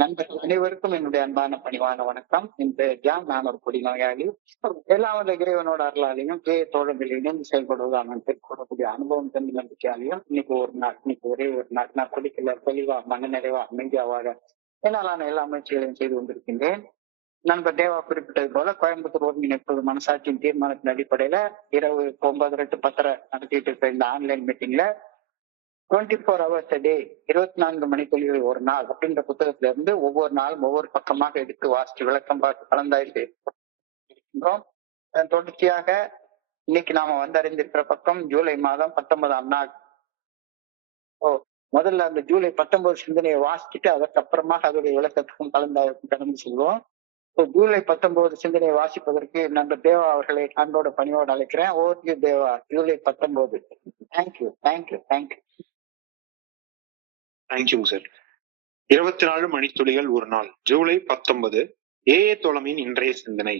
நண்பர்கள் அனைவருக்கும் என்னுடைய அன்பான பணிவான வணக்கம். என் பெயர் ஜான். நான் ஒரு குடிநோயாளி. எல்லாம் வல்ல இறைவனோட அருளாலையும் தோழர்கள் இணைந்து செயல்படுவதால் நான் பெற்றுக்கொள்ளக்கூடிய அனுபவம் தந்து நம்பிக்கையாலையும் இன்னைக்கு ஒரே ஒரு நாள் நான் குடிக்கல தெளிவா மன நிறைவா அமைதியாவாக என்னாலான எல்லா முயற்சிகளையும் செய்து கொண்டிருக்கின்றேன். நண்பர் தேவா குறிப்பிட்டது போல கோயம்புத்தூர் ஒருங்கிணைப்பு மனசாட்சியின் தீர்மானத்தின் அடிப்படையில இரவு 9:30 to 10:30 நடத்திட்டு இருக்க இந்த ஆன்லைன் மீட்டிங்ல 24 hours a day 24 மணித்துளிகள் ஒரு நாள் அப்படின்ற புத்தகத்துல இருந்து ஒவ்வொரு நாளும் ஒவ்வொரு பக்கமாக எடுத்து வாசித்து விளக்கம் பார்த்து கலந்தாய்வு இருக்கின்றோம். தொடர்ச்சியாக இன்னைக்கு நாம வந்தடைந்திருக்கிற பக்கம் ஜூலை மாதம் 19ஆம் நாள். முதல்ல அந்த ஜூலை 19 சிந்தனையை வாசிச்சுட்டு அதற்கப்புறமாக அதோடைய விளக்கத்துக்கும் கலந்தாய்வுக்கும் கடந்து செல்வோம். ஜூலை 19 சிந்தனையை வாசிப்பதற்கு நண்பர் தேவா அவர்களை அன்போட பணியோடு அழைக்கிறேன். ஓகே தேவா, ஜூலை 19. தேங்க்யூ. தேங்க்யூங்க சார். 24 மணித்துளிகள் ஒரு நாள், ஜூலை 19. ஏஏ தோழமையின் இன்றைய சிந்தனை.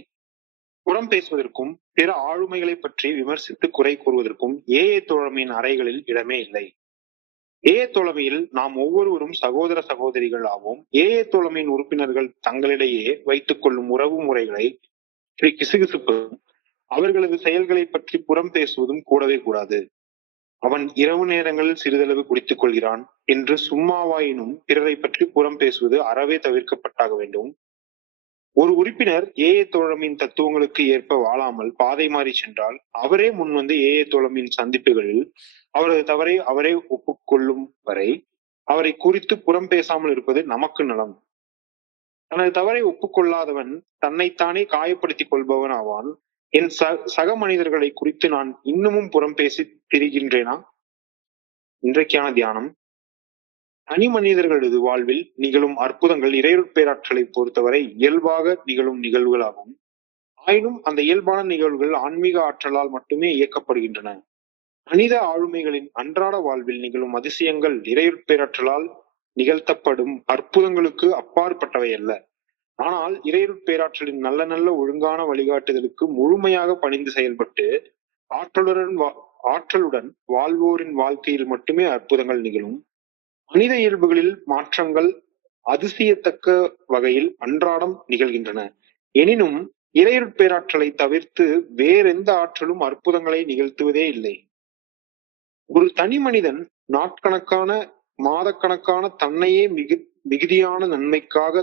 புறம் பேசுவதற்கும் பிற ஆளுமைகளை பற்றி விமர்சித்து குறை கூறுவதற்கும் ஏஏ தோழமையின் அறைகளில் இடமே இல்லை. ஏஏ தோழமையில் நாம் ஒவ்வொருவரும் சகோதர சகோதரிகள் ஆவோம். ஏஏ தோழமையின் உறுப்பினர்கள் தங்களிடையே வைத்துக் கொள்ளும் உறவு முறைகளை கிசுகிசுப்பதும் அவர்களது செயல்களை பற்றி புறம் பேசுவதும் கூடவே கூடாது. அவன் இரவு நேரங்களில் சிறிதளவு குடித்துக் கொள்கிறான் என்று சும்மாவாயினும் பிறரை பற்றி புறம் பேசுவது அறவே தவிர்க்கப்பட்டாக வேண்டும். ஒரு உறுப்பினர் ஏஏ தோழமையின் தத்துவங்களுக்கு ஏற்ப வாழாமல் பாதை மாறி சென்றால் அவரே முன்வந்து ஏஏ தோழமையின் சந்திப்புகளில் அவரது தவறை அவரே ஒப்புக்கொள்ளும் வரை அவரை குறித்து புறம் பேசாமல் இருப்பது நமக்கு நலம். தனது தவறை ஒப்புக்கொள்ளாதவன் தன்னைத்தானே காயப்படுத்திக் கொள்பவன் ஆவான். என் சக மனிதர்களை குறித்து நான் இன்னமும் புறம் பேசி திரிகின்றேனா? இன்றைக்கான தியானம். தனி மனிதர்களது வாழ்வில் நிகழும் அற்புதங்கள் இறையுட்பேராற்றலை பொறுத்தவரை இயல்பாக நிகழும் நிகழ்வுகளாகும். ஆயினும் அந்த இயல்பான நிகழ்வுகள் ஆன்மீக ஆற்றலால் மட்டுமே இயக்கப்படுகின்றன. மனித ஆளுமைகளின் அன்றாட வாழ்வில் நிகழும் அதிசயங்கள் இறையுட்பேராற்றலால் நிகழ்த்தப்படும் அற்புதங்களுக்கு அப்பாற்பட்டவை அல்ல. ஆனால் இறையுட்பேராற்றலின் நல்ல நல்ல ஒழுங்கான வழிகாட்டுதலுக்கு முழுமையாக பணிந்து செயல்பட்டு ஆற்றலுடன் வாழ்வோரின் வாழ்க்கையில் மட்டுமே அற்புதங்கள் நிகழும். மனித இயல்புகளில் மாற்றங்கள் அதிசயத்தக்க வகையில் அன்றாடம் நிகழ்கின்றன. எனினும் இறையுட்பேராற்றலை தவிர்த்து வேறெந்த ஆற்றலும் அற்புதங்களை நிகழ்த்துவதே இல்லை. ஒரு தனி மனிதன் நாட்கணக்கான மாதக்கணக்கான தன்னையே மிகுதியான நன்மைக்காக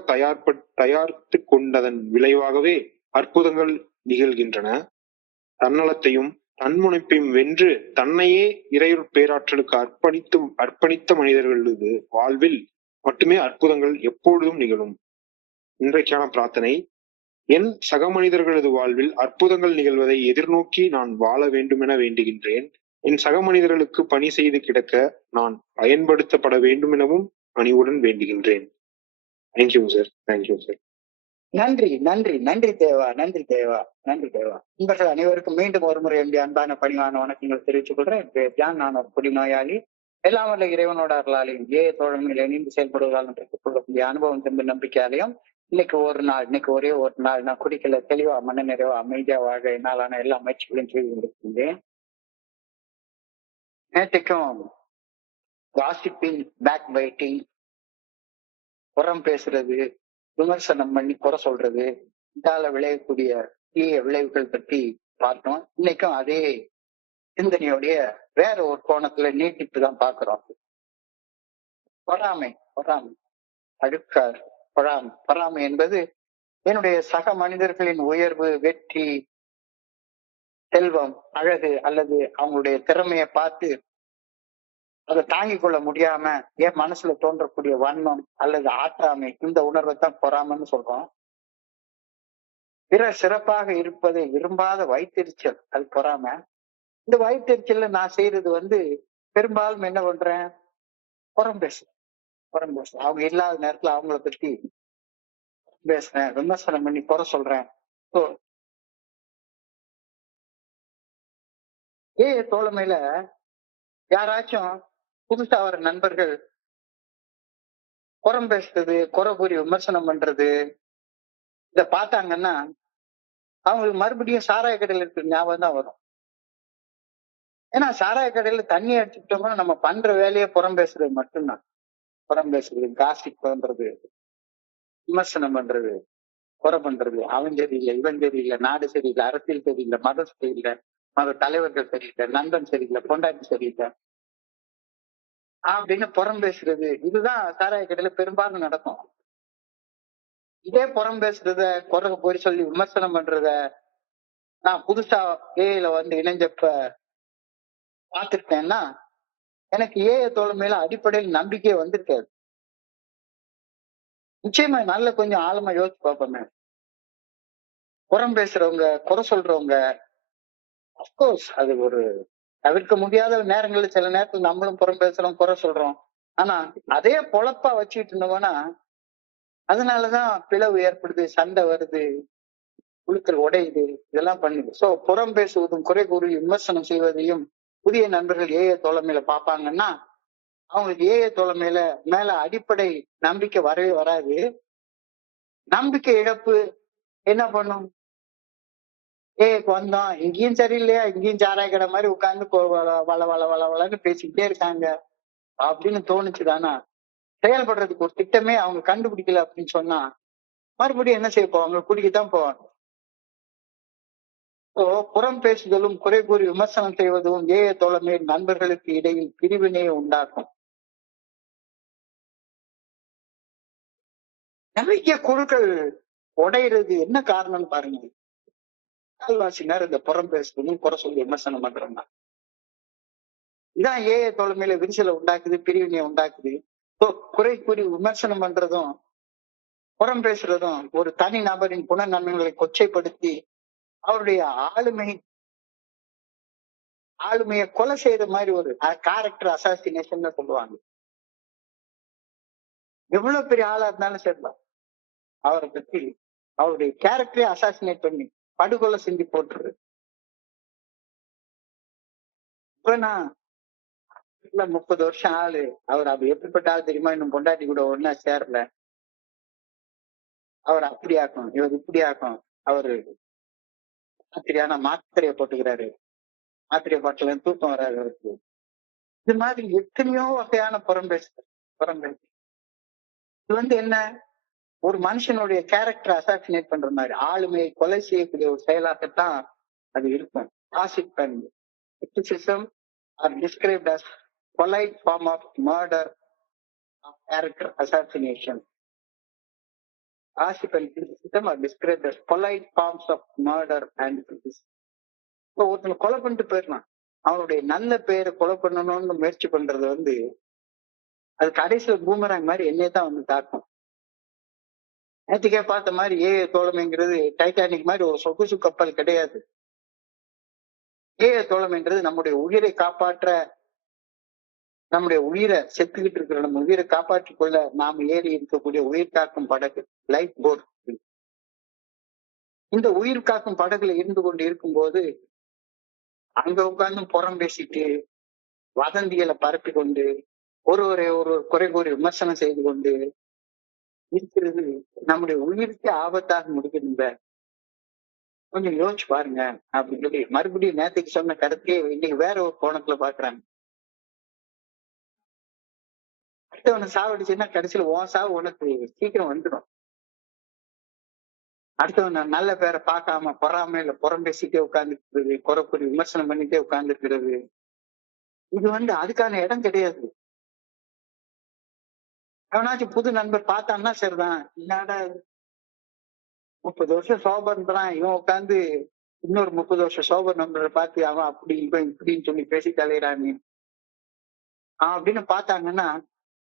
தயாரித்து கொண்டதன் விளைவாகவே அற்புதங்கள் நிகழ்கின்றன. தன்னலத்தையும் தன்முனைப்பையும் வென்று தன்னையே இறையுட்பேராற்றலுக்கு அர்ப்பணித்த மனிதர்களது வாழ்வில் மட்டுமே அற்புதங்கள் எப்பொழுதும் நிகழும். இன்றைக்கான பிரார்த்தனை. என் சக மனிதர்களது வாழ்வில் அற்புதங்கள் நிகழ்வதை எதிர்நோக்கி நான் வாழ வேண்டுமென வேண்டுகின்றேன். என் சக மனிதர்களுக்கு பணி செய்து கிடக்க நான் பயன்படுத்தப்பட வேண்டும் எனவும் பணிவுடன் வேண்டுகின்றேன். Thank you sir. நன்றி தேவா. நண்பர்கள் அனைவருக்கும் மீண்டும் ஒரு முறை என்னுடைய அன்பான பணிவான வணக்கங்கள் தெரிவித்துக் கொள்றேன். நான் ஒரு குடிநோயாளி. எல்லாம் வல்ல இறைவனோட அருளாலையும் தோழமையில் இணைந்து செயல்படுவதாலும் பெற்றுக்கொள்ளக்கூடிய அனுபவம் திரும்ப நம்பிக்கையாலையும் இன்னைக்கு ஒரே ஒரு நாள் நான் குடிக்கல தெளிவா மன நிறைவா அமைதியா வாழ என்னாலான எல்லா முயற்சிகளையும் செய்து கொண்டிருக்கின்றேன். நேற்றுக்கும் காசிப்பிங், பேக் பைட்டிங், புறம் பேசுறது, விமர்சனம் பண்ணி குறை சொல்றது, இதால விளையக்கூடிய தீய விளைவுகள் பற்றி பார்த்தோம். இன்னைக்கும் அதே சிந்தனையோடைய வேற ஒரு கோணத்துல நீட்டிப்பு தான் பாக்குறோம். பொறாமை அடுக்கார் பொறாமை என்பது என்னுடைய சக மனிதர்களின் உயர்வு, வெற்றி, செல்வம், அழகு அல்லது அவங்களுடைய திறமையை பார்த்து அதை தாங்கிக் கொள்ள முடியாம என் மனசுல தோன்றக்கூடிய வன்மம் அல்லது ஆற்றாமை, இந்த உணர்வை தான் பொறாமைன்னு சொல்றோம். பிறர் சிறப்பாக இருப்பதை விரும்பாத வயிற்றெரிச்சல், அது பொறாமை. இந்த வயிற்றெரிச்சல்ல நான் செய்யறது பெரும்பாலும் என்ன பண்றேன்? புறம் பேசுறேன். அவங்க இல்லாத நேரத்துல அவங்கள பத்தி பேசுறேன், விமர்சனம் பண்ணி குறை சொல்றேன். தோழமையில யாராச்சும் புதுசா வர நண்பர்கள் புறம் பேசுறது, குறை கூறி விமர்சனம் பண்றது இத பார்த்தாங்கன்னா அவங்களுக்கு மறுபடியும் சாராய கடையில இருக்கிற ஞாபகம் தான் வரும். ஏன்னா சாராய கடையில தண்ணி அடிச்சுக்கிட்டோம்னா நம்ம பண்ற வேலையை புறம் பேசுறது மட்டும்தான். புறம் பேசுறது, காசிப் பண்றது. விமர்சனம் பண்றது, குறை பண்றது, அவன் சரியில்லை, இவன் சரியில்லை, நாடு சரியில்லை, அரசியல் சரியில்லை, மதம் சரியில்லை, மத தலைவர்கள் சரியில்லை, நண்பன் சரியில்லை, பொண்டாட்டி சரியில்லை அப்படின்னு புறம் பேசுறது. இதுதான் சாராய கடையில பெரும்பாலும் நடக்கும். இதே புறம் பேசுறத, குறை போய் சொல்லி விமர்சனம் பண்றத நான் புதுசா ஏஐல வந்து இணைஞ்சப்ப பார்த்துட்டேன்னா, எனக்கு ஏஐ தோழமையில அடிப்படையில் நம்பிக்கையே வந்திருக்காது. நிச்சயமா நல்ல கொஞ்சம் ஆழமா யோசிச்சு பார்ப்போமே. புறம் பேசுறவங்க, குறை சொல்றவங்க, அப்கோர்ஸ் அது ஒரு தவிர்க்க முடியாத நேரங்கள்ல சில நேரத்துல நம்மளும் புறம் பேசுறோம், குறை சொல்றோம். ஆனா அதே பொழப்பா வச்சுட்டு இருந்தோம்னா, அதனாலதான் பிளவு ஏற்படுது, சண்டை வருது, குழுக்கள் உடையுது, இதெல்லாம் பண்ணுது. சோ புறம் பேசுவதும், குறை கூறி விமர்சனம் செய்வதையும் புதிய நண்பர்கள் ஏஐ தோழமையில பார்ப்பாங்கன்னா, அவங்களுக்கு ஏஐ தோழமையில மேல அடிப்படை நம்பிக்கை வரவே வராது. நம்பிக்கை இழப்பு என்ன பண்ணும்? ஏஐக்கு வந்தோம், இங்கேயும் சரியில்லையா, இங்கேயும் சாராய கடை மாதிரி உட்கார்ந்து வள வள வள வளன்னு பேசிக்கிட்டே இருக்காங்க அப்படின்னு தோணுச்சுதானா, செயல்படுறதுக்கு ஒரு திட்டமே அவங்க கண்டுபிடிக்கல அப்படின்னு சொன்னா மறுபடியும் என்ன செய்ய போவாங்க? குடிக்கத்தான் போவாங்க. இப்போ புறம் பேசுதலும், குறை கூறி விமர்சனம் செய்வதும் ஏஐ தோழமை நண்பர்களுக்கு இடையில் பிரிவினையை உண்டாக்கும். நிறைய குழுக்கள் உடையிறது என்ன காரணம்னு பாருங்க. கால்வாசி நேரம் இந்த புறம் பேசுறதும், குறை சொல்லி விமர்சனம் பண்றோம்னா இதான் ஏஐ தோழமையில விரிசலை உண்டாக்குது, பிரிவினையை உண்டாக்குது. குறை கூறி விமர்சனம் பண்றதும், புறம் பேசுறதும் ஒரு தனி நபரின் குணநன்மைகளை கொச்சைப்படுத்தி அவருடைய ஆளுமையை கொலை செய்யற மாதிரி ஒரு கேரக்டர் அசாசினேஷன் சொல்லுவாங்க. எவ்வளவு பெரிய ஆளா இருந்தாலும் சரிதான், அவரை பத்தி அவருடைய கேரக்டரை அசாசினேட் பண்ணி படுகொலை செஞ்சு போட்டுரு. இப்ப நான் 30 வருஷம் ஆளு, அவர் அப்படி எப்படிப்பட்ட ஆள் தெரியுமா? இன்னும் பொண்டாட்டி கூட ஒன்னா சேரல, அவர் அப்படி ஆக்கும், இவர் இப்படி ஆக்கும், அவரு மாத்திரையான மாத்திரையை போட்டுக்கிறாரு, மாத்திரையை போட்டல தூக்கம் வராது அவருக்கு. இது மாதிரி எத்தனையோ வகையான புறம்பேசு. இது வந்து என்ன, ஒரு மனுஷனுடைய கேரக்டர் அசாசினேட் பண்ற மாதிரி, ஆளுமையை கொலை செய்யக்கூடிய ஒரு செயலாகத்தான் அது இருக்கும். Gossip and criticism are described as polite form of murder of character assassination. Gossip and criticism are described as polite forms of murder and criticism. இப்போ ஒருத்தனை கொலை பண்ணிட்டு போயிடலாம், அவனுடைய நல்ல பேரை கொலை பண்ணணும்னு முயற்சி பண்றது வந்து அது கடைசியில பூமராங் மாதிரி என்னையே தான் வந்து தாக்கும். நேற்றுக்கே பார்த்த மாதிரி ஏஐ தோழமைங்கிறது டைட்டானிக் மாதிரி ஒரு சொகுசு கப்பல் கிடையாது. ஏஐ தோழமைங்கிறது நம்முடைய உயிரை காப்பாற்ற, நம்முடைய உயிரை செத்துக்கிட்டு இருக்கிற நம்ம உயிரை காப்பாற்றிக் கொள்ள நாம் ஏறி இருக்கக்கூடிய உயிர் காக்கும் படகு, லைஃப் போட். இந்த உயிர் காக்கும் படகுல இருந்து கொண்டு இருக்கும்போது அங்க உட்கார்ந்து புறம் பேசிட்டு, வதந்திகளை பரப்பி கொண்டு, ஒருவரை குறை கூறி விமர்சனம் செய்து கொண்டு இருக்கிறது நம்முடைய உயிருக்கு ஆபத்தாக முடிக்கணுங்க. கொஞ்சம் யோசிச்சு பாருங்க அப்படின்னு சொல்லி மறுபடியும் நேற்றுக்கு சொன்ன கருத்தையே இன்னைக்கு வேற ஒரு கோணத்துல பாக்குறாங்க. அடுத்தவனை சாவடிச்சுன்னா கடைசியில உன் சாவு உனக்கு சீக்கிரம் வந்துடும். அடுத்தவன நல்ல பேரை பார்க்காம பொறாமையில புறம் பேசிட்டே உட்கார்ந்துருக்கிறது, குறை கூறி விமர்சனம் பண்ணிட்டே உட்கார்ந்துருக்கிறது, இது வந்து அதுக்கான இடம் கிடையாது. அவனாச்சும் புது நண்பர் பார்த்தான்னா சரிதான், என்னடா 30 வருஷம் சோபன்றான் இவன் உட்காந்து இன்னொரு 30 வருஷம் சோபர் நண்பரை பார்த்து அவன் அப்படி இவன் இப்படின்னு சொல்லி பேசி தலையிறான்னு அப்படின்னு பார்த்தாங்கன்னா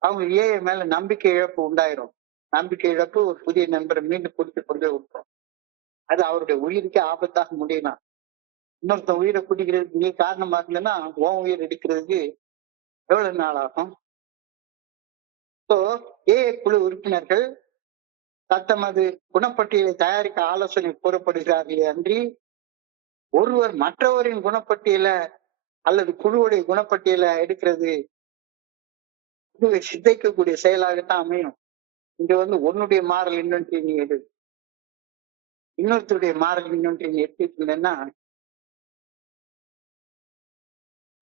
அவங்க ஏஐ மேல நம்பிக்கை இழப்பு உண்டாயிரும். நம்பிக்கை இழப்பு ஒரு புதிய நண்பரை மீண்டும் கொடுத்து கொண்டே விட்டுரும். அது அவருடைய உயிருக்கே ஆபத்தாக முடியலாம். இன்னொருத்தன் உயிரை குடிக்கிறதுக்கு நீ காரணமா இருந்தேன்னா உன் உயிர் எடுக்கிறதுக்கு எவ்வளவு நாள் ஆகும்? ஸோ ஏஐ குழு உறுப்பினர்கள் தத்தமது குணப்பட்டியலை தயாரிக்க ஆலோசனை கூறப்படுகிறார்களே அன்றி ஒருவர் மற்றவரின் குணப்பட்டியலை அல்லது குழுவுடைய குணப்பட்டியலை எடுக்கிறது குழுவை சிதைக்கக்கூடிய செயலாகத்தான் அமையும். இங்க வந்து உன்னுடைய மாறல் இன்னொன்று நீ எடு, இன்னொருத்தருடைய மாறல் இன்னொன்று நீ எடுத்துட்டீங்கன்னா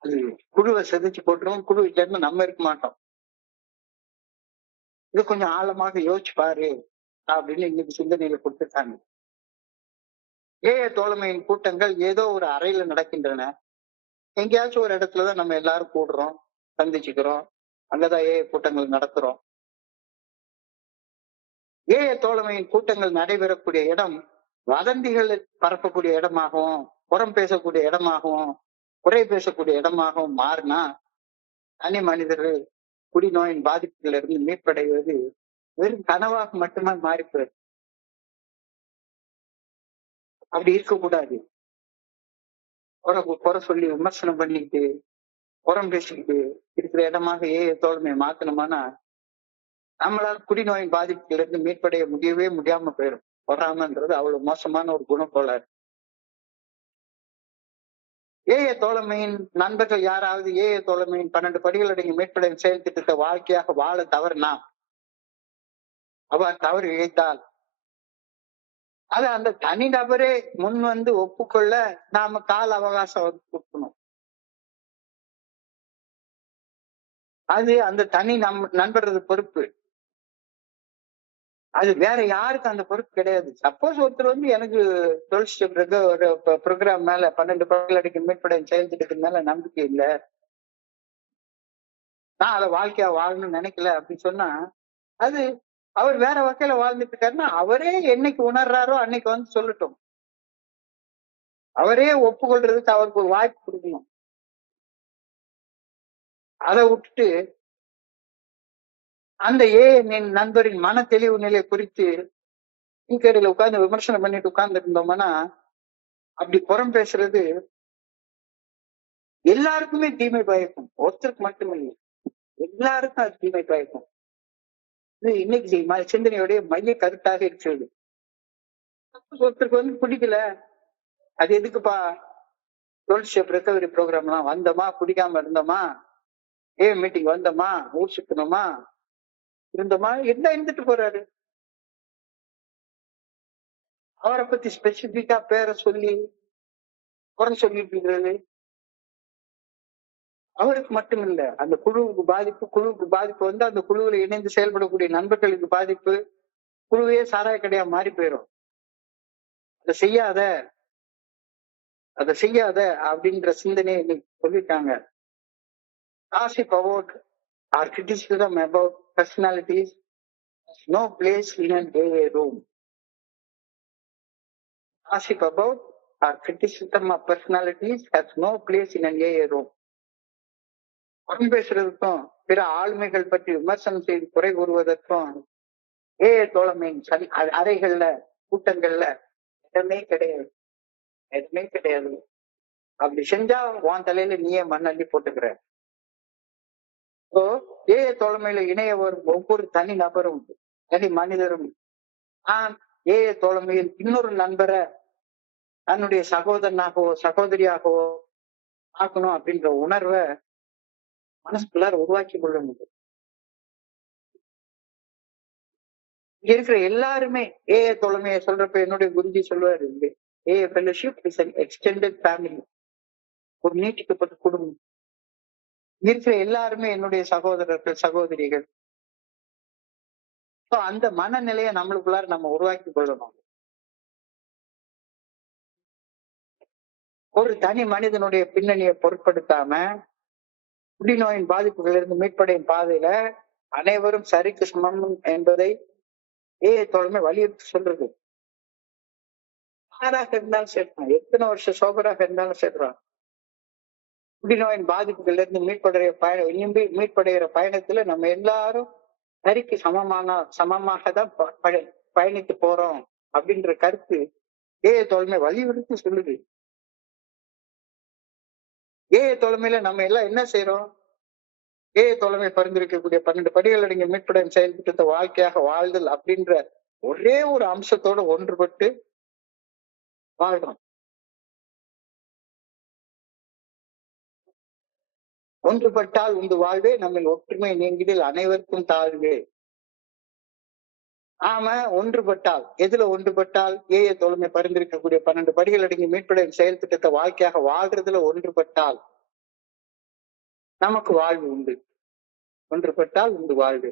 அது குழுவை சிதைச்சு போட்டுரும். குழு இல்லைன்னு நம்ம இருக்க மாட்டோம். இது கொஞ்சம் ஆழமாக யோசிச்சு பாரு அப்படின்னு இன்னைக்கு சிந்தனையில கொடுத்துட்டாங்க. ஏய தோழமையின் கூட்டங்கள் ஏதோ ஒரு அறையில நடக்கின்றன. எங்கேயாச்சும் ஒரு இடத்துலதான் நம்ம எல்லாரும் கூடுறோம், சந்திச்சுக்கிறோம். அங்கதான் ஏய கூட்டங்கள் நடத்துறோம். ஏய தோழமையின் கூட்டங்கள் நடைபெறக்கூடிய இடம் வதந்திகள் பரப்பக்கூடிய இடமாகவும், புறம் பேசக்கூடிய இடமாகவும், குறை பேசக்கூடிய இடமாகவும் மாறினா தனி மனிதர்கள் குடிநோயின் பாதிப்புல இருந்து மீட்படைவது வெறும் கனவாக மட்டுமே மாறி போயிடும். அப்படி இருக்கக்கூடாது. குறை சொல்லி விமர்சனம் பண்ணிட்டு புறம் பேசிக்கிட்டு இருக்கிற இடமாக ஏய தோழமையை மாத்தணுமானா நம்மளால குடிநோயின் பாதிப்புல இருந்து மீட்படைய முடியாம போயிடும். பொறாமன்றது அவ்வளவு மோசமான ஒரு குணம் போல. ஏய தோழமையின் நண்பர்கள் யாராவது ஏய தோழமையின் 12 படிகள் அடங்கிய மீட்படையும் செயல் திட்டத்தை வாழ்க்கையாக வாழ தவறுனா, அவர் தவறு இழைத்தால் அது அந்த தனிநபரே முன் வந்து ஒப்புக்கொள்ள நாம கால அவகாசம் கொடுக்கணும். அது அந்த தனி நண்பரது பொறுப்பு. அது வேற யாருக்கும் அந்த பொறுப்பு கிடையாது. சப்போஸ் ஒருத்தர் வந்து எனக்கு 12 ஸ்டெப் ஒரு ப்ரோக்ராம் மேல 12 படிகள் அடிக்கும் மீட்படையும் செயல் திட்டத்துக்கு மேல நம்பிக்கை இல்ல, நான் அதை வாழ்க்கையா வாழணும்னு நினைக்கல அப்படின்னு சொன்னா, அது அவர் வேற வகையில வாழ்ந்துட்டு இருக்காருன்னா அவரே என்னைக்கு உணர்றாரோ அன்னைக்கு வந்து சொல்லட்டும். அவரே ஒப்புக்கொள்றதுக்கு அவருக்கு ஒரு வாய்ப்பு கொடுக்கணும். அதை விட்டுட்டு அந்த நண்பரின் மன தெளிவு நிலை குறித்து டீக்கடையில உட்கார்ந்து விமர்சனம் பண்ணிட்டு உட்கார்ந்து இருந்தோம்னா, அப்படி புறம் பேசுறது எல்லாருக்குமே தீமை பயக்கும். ஒருத்தருக்கு மட்டுமில்லை, எல்லாருக்கும் அது தீமை பயக்கும். இது இன்னைக்கு சிந்தனையுடைய மைய கருத்தாக இருக்கிறது. ஒருத்தருக்கு வந்து பிடிக்கல, அது எதுக்குப்பா 12 ஸ்டெப் ரெக்கவரி ப்ரோக்ராம் எல்லாம் வந்தோமா, குடிக்காம இருந்தோமா, மீட்டிங் வந்தோமா, ஊர் சுத்தணுமா, இருந்தோமா, என்ன இருந்துட்டு போறாரு. அவரை பத்தி ஸ்பெசிபிக்கா பேரை சொல்லி குறை சொல்லிட்டு இருக்கிறது அவருக்கு மட்டும் இல்ல, அந்த குழுவுக்கு பாதிப்பு வந்து அந்த குழுவில் இணைந்து செயல்படக்கூடிய நண்பர்களுக்கு பாதிப்பு, குழுவே சாராய கடையா மாறி போயிடும். அதை செய்யாத அப்படின்ற சிந்தனையை இன்னைக்கு சொல்லிட்டாங்க. Gossip about or criticism about personalities has no place in an AA room. Gossip about or criticism of personalities has no place in an AA room. புறம் பேசுறதுக்கும் பிற ஆளுமைகள் பற்றி விமர்சனம் செய்து குறை கூறுவதற்கும் ஏய தோழமையின் அறைகள்ல கூட்டங்கள்ல இடமே கிடையாது. அப்படி செஞ்சா உன் தலையில நீயே மண்ணள்ளி போட்டுக்கிற. ஏய தோழமையில இணைய வரும் ஒவ்வொரு தனி நபரும் தனி மனிதரும் நான் ஏய தோழமையில் இன்னொரு நண்பரை தன்னுடைய சகோதரனாகவோ சகோதரியாகவோ ஆக்கணும் அப்படின்ற உணர்வை மனசுக்குள்ளார உருவாக்கி கொள்ள முடியும். இங்க இருக்கிற எல்லாருமே ஏய தோழமையை சொல்றப்ப என்னுடைய குருஜி சொல்லுவாரு, ஏய fellowship is an extended family, ஒரு நீட்டிக்கப்பட்ட குடும்பம். இருக்கிற எல்லாருமே என்னுடைய சகோதரர்கள் சகோதரிகள். அந்த மனநிலையை நம்மளுக்குள்ளார நம்ம உருவாக்கி கொள்ளணும். ஒரு தனி மனிதனுடைய பின்னணியை பொருட்படுத்தாம குடிநோயின் பாதிப்புகளிலிருந்து மீட்படையும் பாதையில அனைவரும் சரிக்கு சமம் என்பதை ஏய தோழமை வலியுறுத்தி சொல்றது. யாராக இருந்தாலும் சேர்த்தான், எத்தனை வருஷம் சோபராக இருந்தாலும் சேர்றான். குடிநோயின் பாதிப்புகள்ல இருந்து மீட்படைகிற பயணத்துல நம்ம எல்லாரும் சரிக்கு சமமாக தான் பயணித்து போறோம் அப்படின்ற கருத்து ஏய தோழமை வலியுறுத்தி சொல்லுது. ஏய தோழமையில நம்ம எல்லாம் என்ன செய்யறோம்? ஏய தோழமை பரிந்துரைக்கக்கூடிய 12 படிகள் அடங்கிய மீட்படையும் செயல் திட்டத்தை வாழ்க்கையாக வாழ்தல் அப்படின்ற ஒரே ஒரு அம்சத்தோட ஒன்றுபட்டு வாழ்றோம். ஒன்றுபட்டால் உண்டு வாழ்வே, நம்ம ஒற்றுமை நீங்கிடில் அனைவருக்கும் தாழ்வே. நாம ஒன்றுபட்டால், எதுல ஒன்றுபட்டால்? ஏய தோழமை பரிந்துரைக்கக்கூடிய 12 படிகள் அடங்கிய மீட்படையும் செயல் திட்டத்தை வாழ்க்கையாக வாழ்றதுல ஒன்றுபட்டால் நமக்கு வாழ்வு உண்டு. ஒன்றுபட்டால் உண்டு வாழ்வு.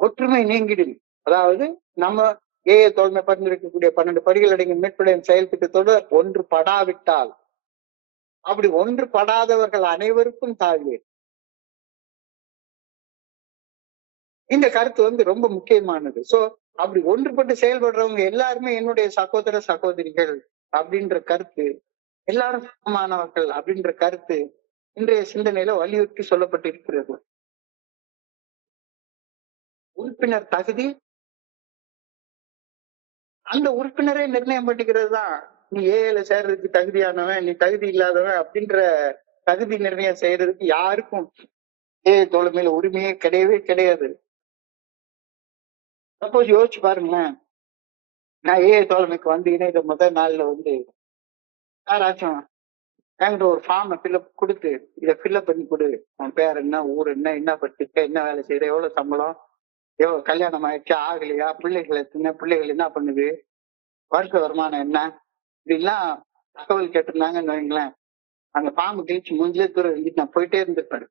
ஒற்றுமை நீங்கிடில் அதாவது நம்ம ஏஏ தோழமை பரிந்துரைக்கக்கூடிய 12 படிகள் அடங்கிய மீட்படையும் செயல் திட்டத்தோடு ஒன்று படாவிட்டால், அப்படி ஒன்று படாதவர்கள் அனைவருக்கும் தாழ்வு. இந்த கருத்து ரொம்ப முக்கியமானது. சோ அப்படி ஒன்றுபட்டு செயல்படுறவங்க எல்லாருமே என்னுடைய சகோதர சகோதரிகள் அப்படின்ற கருத்து, எல்லாரும் சமமானவர்கள் அப்படின்ற கருத்து இன்றைய சிந்தனையில வலியுறுத்தி சொல்லப்பட்டிருக்கிறது. உறுப்பினர் தகுதி அந்த உறுப்பினரே நிர்ணயம் பண்ணிக்கிறது தான். நீ ஏல சேர்றதுக்கு தகுதியானவன், நீ தகுதி இல்லாதவன் அப்படின்ற தகுதி நிர்ணயம் செய்யறதுக்கு யாருக்கும் தோழமையில உரிமையே கிடையவே கிடையாது. சப்போஸ் யோசிச்சு பாருங்களேன், நான் தோழமைக்கு இணைந்த முதல் நாள்ல யாராச்சும் என்கிட்ட ஒரு ஃபார்மை ஃபில்அப் கொடுத்து, இதை ஃபில்அப் பண்ணி கொடு, உன் பேர் என்ன, ஊர் என்ன, என்ன படிச்சிருக்க, என்ன வேலை செய்யற, எவ்வளவு சம்பளம், எவ்வளவு கல்யாணம் ஆயிடுச்சு ஆகலையா, பிள்ளைகள் எத்தனை, பிள்ளைகள் என்ன பண்ணுது, வருஷ வருமானம் என்ன, இப்படிலாம் தகவல் கேட்டிருந்தாங்கன்னு வைங்களேன், அந்த ஃபார்ம் கிழிச்சு மூஞ்சிலே தூரம் இருந்துட்டு நான் போயிட்டே இருந்திருப்பேன்.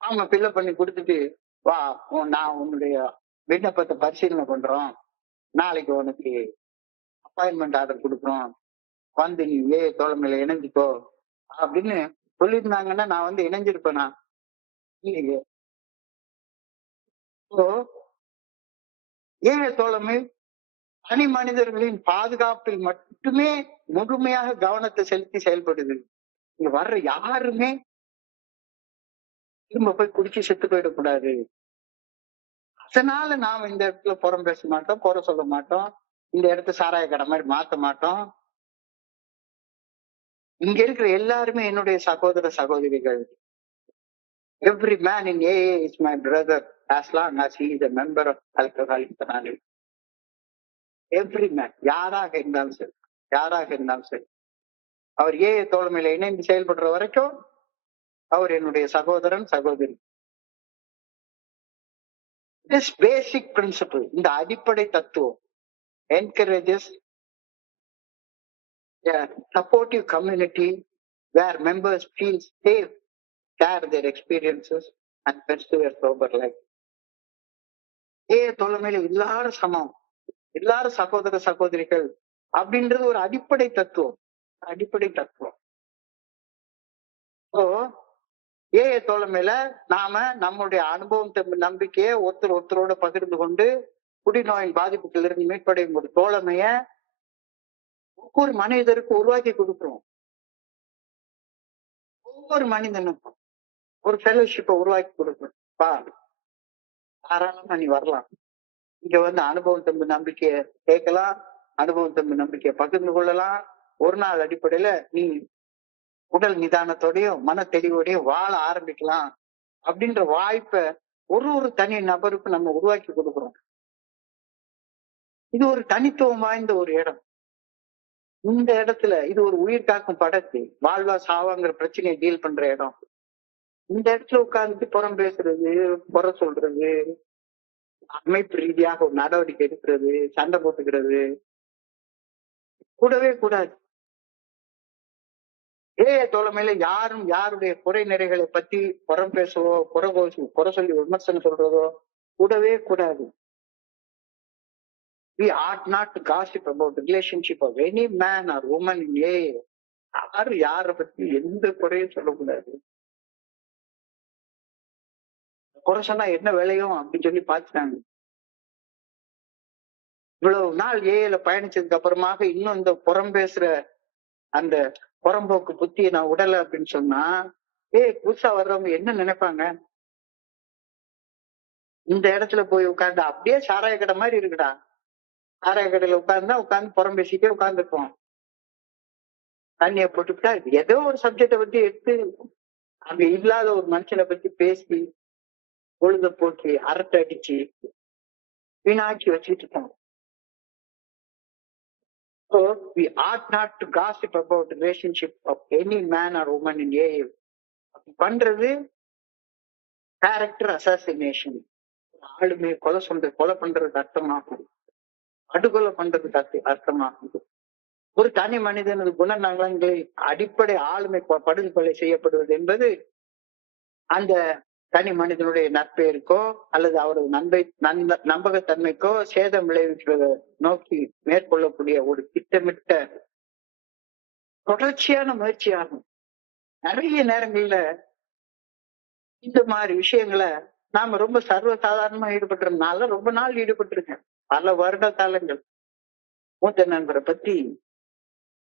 ஃபார்மை ஃபில்அப் பண்ணி கொடுத்துட்டு, வா நான் உன்னுடைய விண்ணப்பத்தை பரிசீலனை பண்றோம், நாளைக்கு உனக்கு அப்பாயின்மெண்ட் ஆர்டர் கொடுக்குறோம், நீ தோழமையில இணைஞ்சுக்கோ அப்படின்னு சொல்லியிருந்தாங்கன்னா நான் இணைஞ்சிருப்பேனா? இல்லையே. தோழமை தனி மனிதர்களின் பாதுகாப்பில் மட்டுமே முழுமையாக கவனத்தை செலுத்தி செயல்படுது. இங்க வர்ற யாருமே திரும்ப போய் குடிச்சு செத்து போயிடக்கூடாது. அதனால நாம இந்த இடத்துல புறம் பேச மாட்டோம், குறை சொல்ல மாட்டோம், இந்த இடத்த சாராய கடை மாதிரி மாத்த மாட்டோம். இங்க இருக்கிற எல்லாருமே என்னுடைய சகோதர சகோதரிகள். Every man in AA is my brother as long as he is a member of Alcoholics Anonymous. Every man, யாராக இருந்தாலும் சரி, யாராக இருந்தாலும் சரி, அவர் தோழமையில இணைந்து செயல்படுற வரைக்கும் அவர் என்னுடைய சகோதரன் சகோதரி. This basic principle, இந்த அடிப்படை தத்துவம் encourages a supportive community where members feel safe, share their experiences and pursue a sober life. தோழமையில எல்லாரும் சமம், எல்லாரும் சகோதர சகோதரிகள் அப்படின்றது ஒரு அடிப்படை தத்துவம், அடிப்படை தத்துவம். தோழமையில நாம நம்முடைய அனுபவம் நம்பிக்கையை ஒருத்தரோட பகிர்ந்து கொண்டு குடிநோயின் பாதிப்புகள் இருந்து மீட்படையும் ஒரு தோழமைய ஒவ்வொரு மனிதருக்கு உருவாக்கி கொடுக்கிறோம். ஒவ்வொரு மனிதனுக்கும் ஒரு ஃபெலோஷிப்பை உருவாக்கி கொடுக்கிறோம். தாராளமா நீ வரலாம், இங்க அனுபவம் நம்பிக்கையை கேட்கலாம், அனுபவம் நம்பிக்கையை பகிர்ந்து கொள்ளலாம். ஒரு நாள் அடிப்படையில நீ உடல் நிதானத்தோடையும் மன தெளிவோடையும் வாழ ஆரம்பிக்கலாம் அப்படின்ற வாய்ப்பை ஒரு தனி நபருக்கு நம்ம உருவாக்கி கொடுக்கிறோம். இது ஒரு தனித்துவம் வாய்ந்த ஒரு இடம். இந்த இடத்துல இது ஒரு உயிர் காக்கும் படத்து, வாழ்வா சாவாங்கிற பிரச்சனையை டீல் பண்ற இடம். இந்த இடத்துல உட்கார்ந்துட்டு புறம் பேசுறது, குறை சொல்றது, அமைப்பு ரீதியாக ஒரு நடவடிக்கை எடுக்கிறது, சண்டை போட்டுக்கிறது கூடவே கூடாது. தோழமையில யாரும் யாருடைய குறை நிறைகளை பத்தி புறம் பேசவோ, குறை சொல்லி விமர்சனம் சொல்றதோ கூடவே கூடாது. We ought not to gossip about the relationship of any man or woman in AA. யாரை பத்தி எந்த குறையும் சொல்லக்கூடாது. குறை சொன்னா என்ன விளையும் அப்படின்னு சொல்லி பார்த்துட்டாங்க. இவ்வளவு நாள் ஏல பயணிச்சதுக்கு அப்புறமாக இன்னும் இந்த புறம் பேசுற அந்த புறம்போக்கு புத்தியை நான் உடல அப்படின்னு சொன்னா புதுசா வர்றவங்க என்ன நினைப்பாங்க? இந்த இடத்துல போய் உட்கார்ந்து அப்படியே சாராய கடை மாதிரி இருக்குடா, சாராய கடையில உட்கார்ந்து புறம் பேசிட்டே உட்கார்ந்துருப்போம். தண்ணிய போட்டுக்கிட்டா ஏதோ ஒரு சப்ஜெக்ட பத்தி எடுத்து அங்க இல்லாத ஒரு மனுஷனை பத்தி பேசி பொழுத போட்டு அரட்டை அடிச்சு வீணாக்கி வச்சுட்டு இருக்கோம். So we ought not to gossip about the relationship of any man or woman in AA. பண்றது கேரக்டர் அசாசினேஷன். ஆளுமே கொலை பண்றதுக்கு அர்த்தமாகும், படுகொலை பண்றதுக்கு அர்த்தமாகும். ஒரு தனி மனிதனது குணநலன்களை அடிப்படை ஆளுமை படுகொலை செய்யப்படுவது என்பது அந்த தனி மனிதனுடைய நற்பெயருக்கோ அல்லது அவரது நம்பகத்தன்மைக்கோ சேதம் விளைவிக்கிறத நோக்கி மேற்கொள்ளக்கூடிய ஒரு திட்டமிட்ட தொடர்ச்சியான முயற்சியாகும். நிறைய நேரங்கள்ல இந்த மாதிரி விஷயங்களை நாம ரொம்ப சர்வசாதாரணமா ஈடுபட்டுறதுனால ரொம்ப நாள் ஈடுபட்டிருக்கேன். பல வருட காலங்கள். மூத்த நண்பரை பத்தி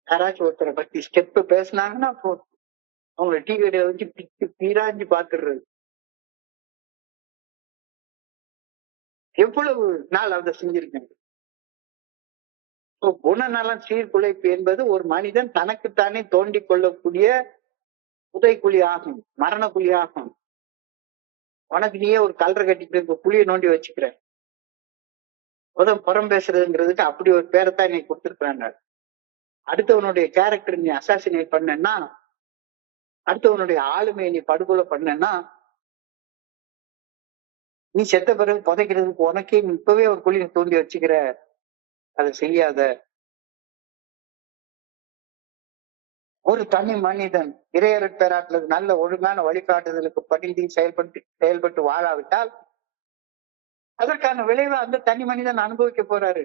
யாராச்சும் ஒருத்தரை பத்தி ஸ்டெப் பேசினாங்கன்னா போதும், அவங்களை டீ கடையில வச்சு பிச்சு பீராஞ்சு பாத்துடுறது. எவ்வளவு நாள் அதை செஞ்சிருக்கேன். குணநலம் சீர்குலைப்பு என்பது ஒரு மனிதன் தனக்குத்தானே தோண்டிக் கொள்ளக்கூடிய புதைக்குழி ஆகும், மரணக்குழி ஆகும். உனக்கு நீயே ஒரு கல்ற கட்டிட்டு குழியை நோண்டி வச்சுக்கிற. புறம் பேசுறதுங்கிறதுக்கு அப்படி ஒரு பேரைத்தான் நீ கொடுத்துருக்காங்க. அடுத்தவனுடைய கேரக்டர் நீ அசாசினேட் பண்ணா, அடுத்தவனுடைய ஆளுமையை நீ படுகொலை பண்ணா, நீ செத்த பிறகு புதைக்கிறதுக்கு உனக்கே இப்பவே ஒரு குழியை தோண்டி வச்சுக்கிற. அதை செய்யாத. ஒரு தனி மனிதன் இறையறட் பெறாட்டுல நல்ல ஒழுங்கான வழிகாட்டுதலுக்கு பணிந்து செயல்பட்டு வாழாவிட்டால் அதற்கான விளைவை அந்த தனி மனிதன் அனுபவிக்க போறாரு.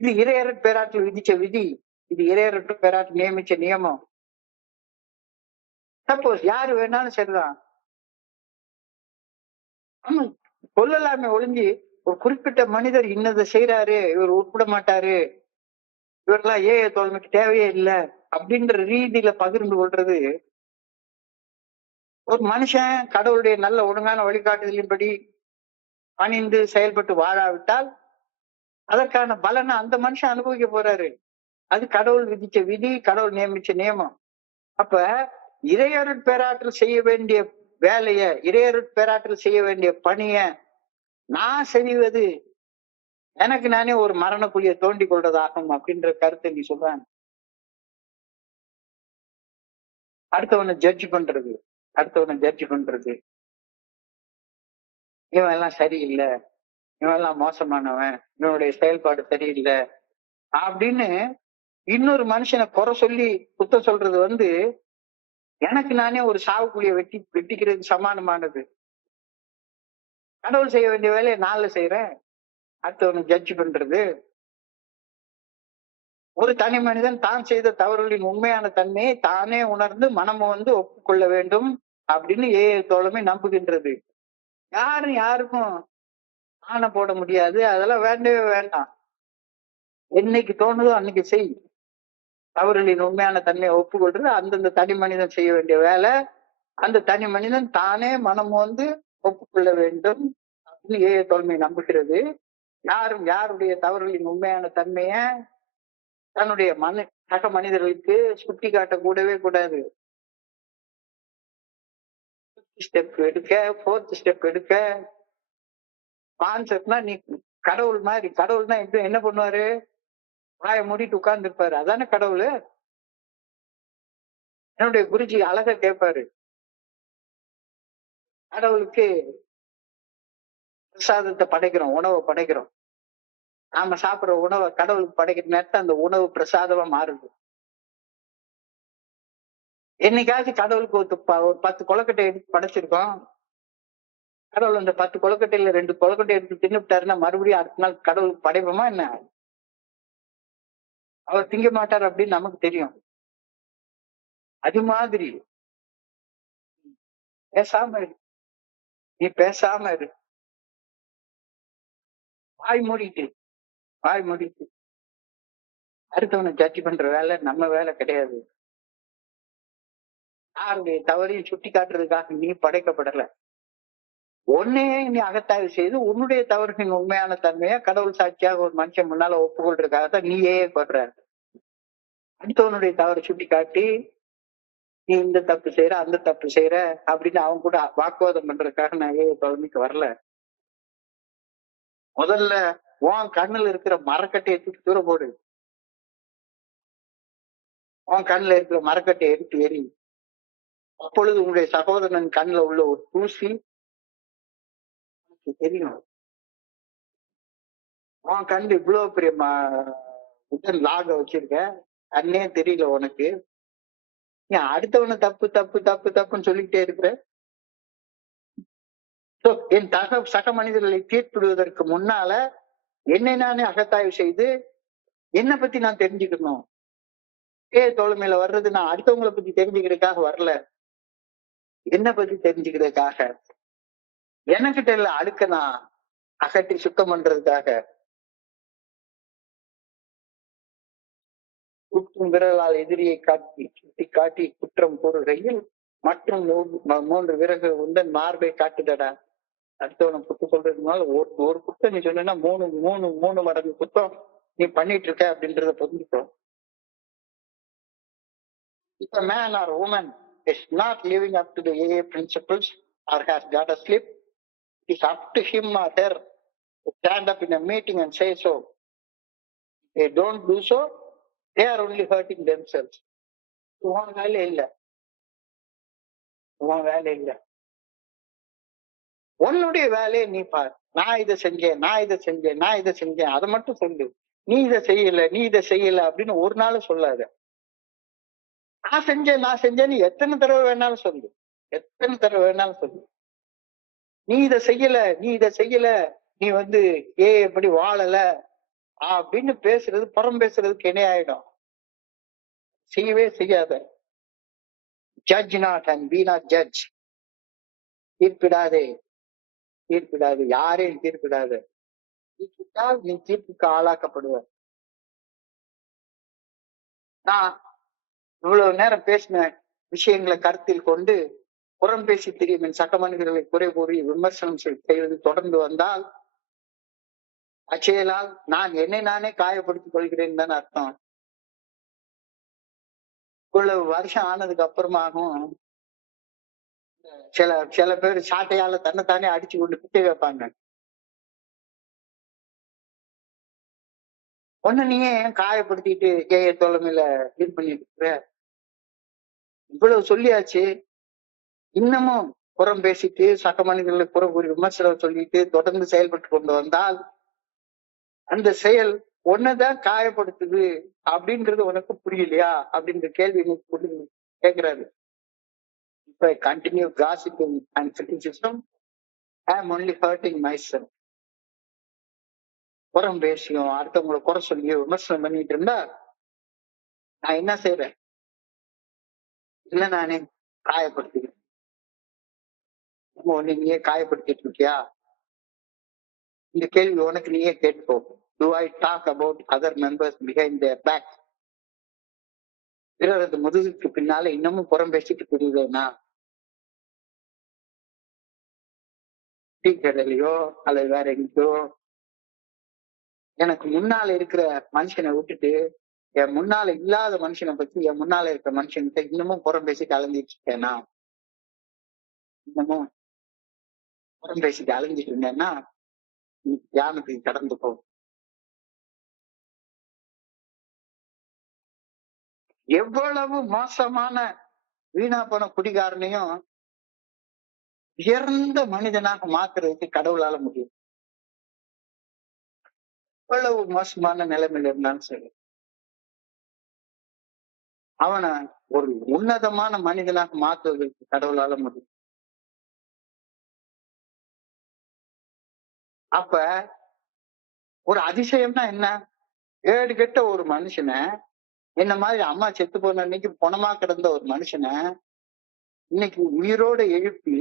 இது இறையறட் பெறாட்டில் விதிச்ச விதி, இது இறையறட் பெறாட்டு நியமிச்ச நியமம். சப்போஸ் யாரு வேணாலும் சரிதான், சொல்லலாமே ஒழிஞ்சு ஒரு குறிப்பிட்ட மனிதர் இன்னதை செய்யறாரு, இவர் உட்பட மாட்டாரு, இவரெல்லாம் தோல்மைக்கு தேவையே இல்லை அப்படின்ற ரீதியில பகிர்ந்து கொள்றது. ஒரு மனுஷன் கடவுளுடைய நல்ல ஒழுங்கான வழிகாட்டுதலின்படி பணிந்து செயல்பட்டு வாழாவிட்டால் அதற்கான பலனை அந்த மனுஷன் அனுபவிக்க போறாரு. அது கடவுள் விதிச்ச விதி, கடவுள் நியமிச்ச நியமம். அப்ப இறையருட் பேராற்றல் செய்ய வேண்டிய வேலைய, இறையருட் பேராற்றல் செய்ய வேண்டிய பணிய நான் செய்வது எனக்கு நானே ஒரு மரணக்குழியை தோண்டி கொள்றதாகும் அப்படின்ற கருத்தை நீ சொல்றாங்க. அடுத்தவனை ஜட்ஜ் பண்றது, இவன் எல்லாம் சரியில்லை, இவன் எல்லாம் மோசமானவன், இவனுடைய செயல்பாடு சரியில்லை அப்படின்னு இன்னொரு மனுஷனை குறை சொல்லி குத்தம் சொல்றது எனக்கு நானே ஒரு சாவுக்குழியை வெட்டிக்கிறது சமானமானது. கடவுள் செய்ய வேண்டிய வேலையை நாள்ல செய்யறேன், அடுத்தவனை ஜட்ஜ் பண்றது. ஒரு தனி மனிதன் தான் செய்த தவறுகளின் உண்மையான தன்மையை தானே உணர்ந்து மனமும் ஒப்புக்கொள்ள வேண்டும் அப்படின்னு தோழமை நம்புகின்றது. யாருக்கும் ஆணை போட முடியாது, அதெல்லாம் வேண்டவே வேண்டாம். என்னைக்கு தோணுதோ அன்னைக்கு செய். தவறுகளின் உண்மையான தன்மையை ஒப்புக்கொள்றது அந்தந்த தனி மனிதன் செய்ய வேண்டிய வேலை. அந்த தனி மனிதன் தானே மனமும் ஒப்புக்கொள்ள வேண்டும் அப்படின்னு தோழமை நம்புகிறது. யாரும் யாருடைய தவறுகளின் உண்மையான தன்மைய தன்னுடைய சக மனிதர்களுக்கு சுட்டி காட்ட கூடவே கூடாது. ஸ்டெப் எடுக்க, ஃபோர்த் ஸ்டெப் எடுக்க, கான்செப்ட்னா நீ கடவுள் மாதிரி. கடவுள்னா என்ன பண்ணுவாரு? வாயை மூடிட்டு உட்கார்ந்து இருப்பாரு. அதானே கடவுள். என்னுடைய குருஜி அழகா கேட்பாரு, கடவுளுக்கு பிரசாதத்தை படைக்கிறோம், உணவை படைக்கிறோம். நாம சாப்பிடுற உணவை கடவுளுக்கு படைக்கிற நேரத்தை அந்த உணவு பிரசாதமா மாறுது. என்னைக்காச்சும் கடவுளுக்கு ஒரு 10 கொலக்கட்டை எடுத்து படைச்சிருக்கோம். கடவுள் அந்த 10 கொலக்கட்டையில 2 கொலக்கட்டை எடுத்து தின்னுட்டாருன்னா மறுபடியும் அடுத்த நாள் கடவுளுக்கு படைப்போமா என்ன? அவர் திங்க மாட்டார் அப்படின்னு நமக்கு தெரியும். அது மாதிரி பேசாம இரு, நீ பேசாம இரு. வாய் மூடிட்டு அடுத்தவனை ஜட்ஜ் பண்ற வேலை நம்ம வேலை கிடையாது. யாருடைய தவறையும் சுட்டி காட்டுறதுக்காக நீ படைக்கப்படல. ஒன்னே நீ அகத்தாய்வு செய்து உன்னுடைய தவறுகளின் உண்மையான தன்மையா கடவுள் சாட்சியாக ஒரு மனுஷன் முன்னால ஒப்புக்கொள்றதுக்காக தான் நீயே படுற. அடுத்தவனுடைய தவறை சுட்டி காட்டி நீ இந்த தப்பு செய்யற, அந்த தப்பு செய்யற அப்படின்னு அவங்க கூட வாக்குவாதம் பண்றதுக்காக நான் தொலைமைக்கு வரல. முதல்ல உன் கண்ணுல இருக்கிற மரக்கட்டையை தூக்கி தூர போடு. உன் கண்ணுல இருக்கிற மரக்கட்டையை எடுத்து எரி. அப்பொழுது உங்களுடைய சகோதரன் கண்ணுல உள்ள ஒரு தூசி தெரியும். உன் கண்ணு இவ்வளவு பெரிய உடன் லாக வச்சிருக்க, கண்ணே தெரியல உனக்கு. நீ அடுத்தவனை தப்பு தப்பு தப்பு தப்புன்னு சொல்லிக்கிட்டே இருக்கிற. So, என் சக மனிதர்களை தீர்ப்பிடுவதற்கு முன்னால என்னை நானே அகத்தாய்வு செய்து என்னை பத்தி நான் தெரிஞ்சுக்கணும். தோழமையில வர்றது நான் அடுத்தவங்களை பத்தி தெரிஞ்சுக்கிறதுக்காக வரல, என்னை பத்தி தெரிஞ்சுக்கிறதுக்காக, எனக்கிட்ட இல்ல அழுக்க நான் அகற்றி சுத்தம் பண்றதுக்காக. குற்றும் விரலால் எதிரியை காட்டி சுட்டி காட்டி குற்றம் கூறுகையில் மற்றும் 3 விரல்கள் உந்தன் மார்பை காட்டுதடா. அடுத்தவனை குத்து சொல்றதுனால ஒரு குத்தம் நீ சொன்னா 3 மடங்கு குத்தம் நீ பண்ணிட்டு இருக்க அப்படின்றத புரிஞ்சுக்கோ. If a man or woman is not living up to the AA principles or has got a slip, it's up to him or her to stand up in a meeting and say so. If they don't do so, they are only hurting themselves. உன் வேலை இல்ல, உன் வேலை இல்ல. உன்னுடைய வேலையை நீ பார். நான் இதை செஞ்சேன், நான் இதை செஞ்சேன், நான் இதை செஞ்சேன், அதை மட்டும் சொல்லு. நீ இதை செய்யல, நீ இதை செய்யல அப்படின்னு ஒரு நாள் சொல்லாத. நான் செஞ்சேன்னு எத்தனை தடவை வேணாலும் சொல்லு, எத்தனை தடவை வேணாலும் சொல்லு. நீ இதை செய்யல, நீ இதை செய்யல, நீ எப்படி வாழல அப்படின்னு பேசுறது புறம் பேசுறதுக்கு என்ன ஆயிடும். செய்யவே செய்யாத. Judge not and be not judge. தீர்ப்பிடாதே, தீர்ப்பிடாது, யாரையும் தீர்ப்பிடாது. தீர்ப்பிட்டால் நீ தீர்ப்புக்கு ஆளாக்கப்படுவ. நான் இவ்வளவு நேரம் பேசின விஷயங்களை கருத்தில் கொண்டு புறம் பேசி திரியும் என் சக மனிதர்களை குறை கூறி விமர்சனம் செய்வது தொடர்ந்து வந்தால் அச்செயலால் நான் என்னை நானே காயப்படுத்திக் கொள்கிறேன் தான் அர்த்தம். இவ்வளவு வருஷம் ஆனதுக்கு அப்புறமாகும் சில பேர் சாட்டையால தன்னைத்தானே அடிச்சு கொண்டு பிட்டை வைப்பாங்க. ஒண்ணு நீயே காயப்படுத்திட்டு தோழமையில இது பண்ணிட்டு இருக்கிற. இவ்வளவு சொல்லியாச்சு, இன்னமும் புறம் பேசிட்டு சக மனிதர்களை புற கூறி விமர்சனம் சொல்லிட்டு தொடர்ந்து செயல்பட்டு கொண்டு வந்தால் அந்த செயல் ஒன்னதான் காயப்படுத்துது அப்படின்றது உனக்கு புரியலையா அப்படின்ற கேள்வி கேட்கிறாரு. If I continue gossiping and criticism, I am only hurting myself. புறம் பேசியும் அடுத்தவங்களை குறை சொல்லியோ விமர்சனம் பண்ணிட்டு இருந்தா நான் என்ன செய்யறேன்? இல்ல நானே காயப்படுத்துகிறேன். நீயே காயப்படுத்திட்டு இருக்கியா? இந்த கேள்வி உனக்கு நீயே கேட்டுக்கோ. Do I talk about other members behind their back? பிறரது முதுகுக்கு பின்னால இன்னமும் புறம் பேசிட்டு புரியுதுன்னா டீ கடையிலையோ அல்லது வேற எங்கேயோ எனக்கு முன்னால இருக்கிற மனுஷனை விட்டுட்டு என் முன்னால இல்லாத மனுஷனை பத்தி என் முன்னால இருக்கிற மனுஷன்கிட்ட இன்னமும் புறம் பேசிட்டு அலைஞ்சிட்டு இருக்கேன்னா, இன்னமும் புறம் பேசிட்டு அலைஞ்சிட்டு இருந்தேன்னா தியானத்துக்கு கடந்து போகும். எவ்வளவு மோசமான வீணா போன குடிகாரனையும் உயர்ந்த மனிதனாக மாத்துறதுக்கு கடவுளால முடியும். எவ்வளவு மோசமான நிலைமையில இருந்தாலும் சரி, அவனை ஒரு உன்னதமான மனிதனாக மாற்றுவதற்கு கடவுளால முடியும். அப்ப ஒரு அதிசயம்னா என்ன? ஏடு கெட்ட ஒரு மனுஷனை, என்ன மாதிரி அம்மா செத்து போன அன்னைக்கு பொணமா கிடந்த ஒரு மனுஷனை இன்னைக்கு உயிரோட எழுப்பி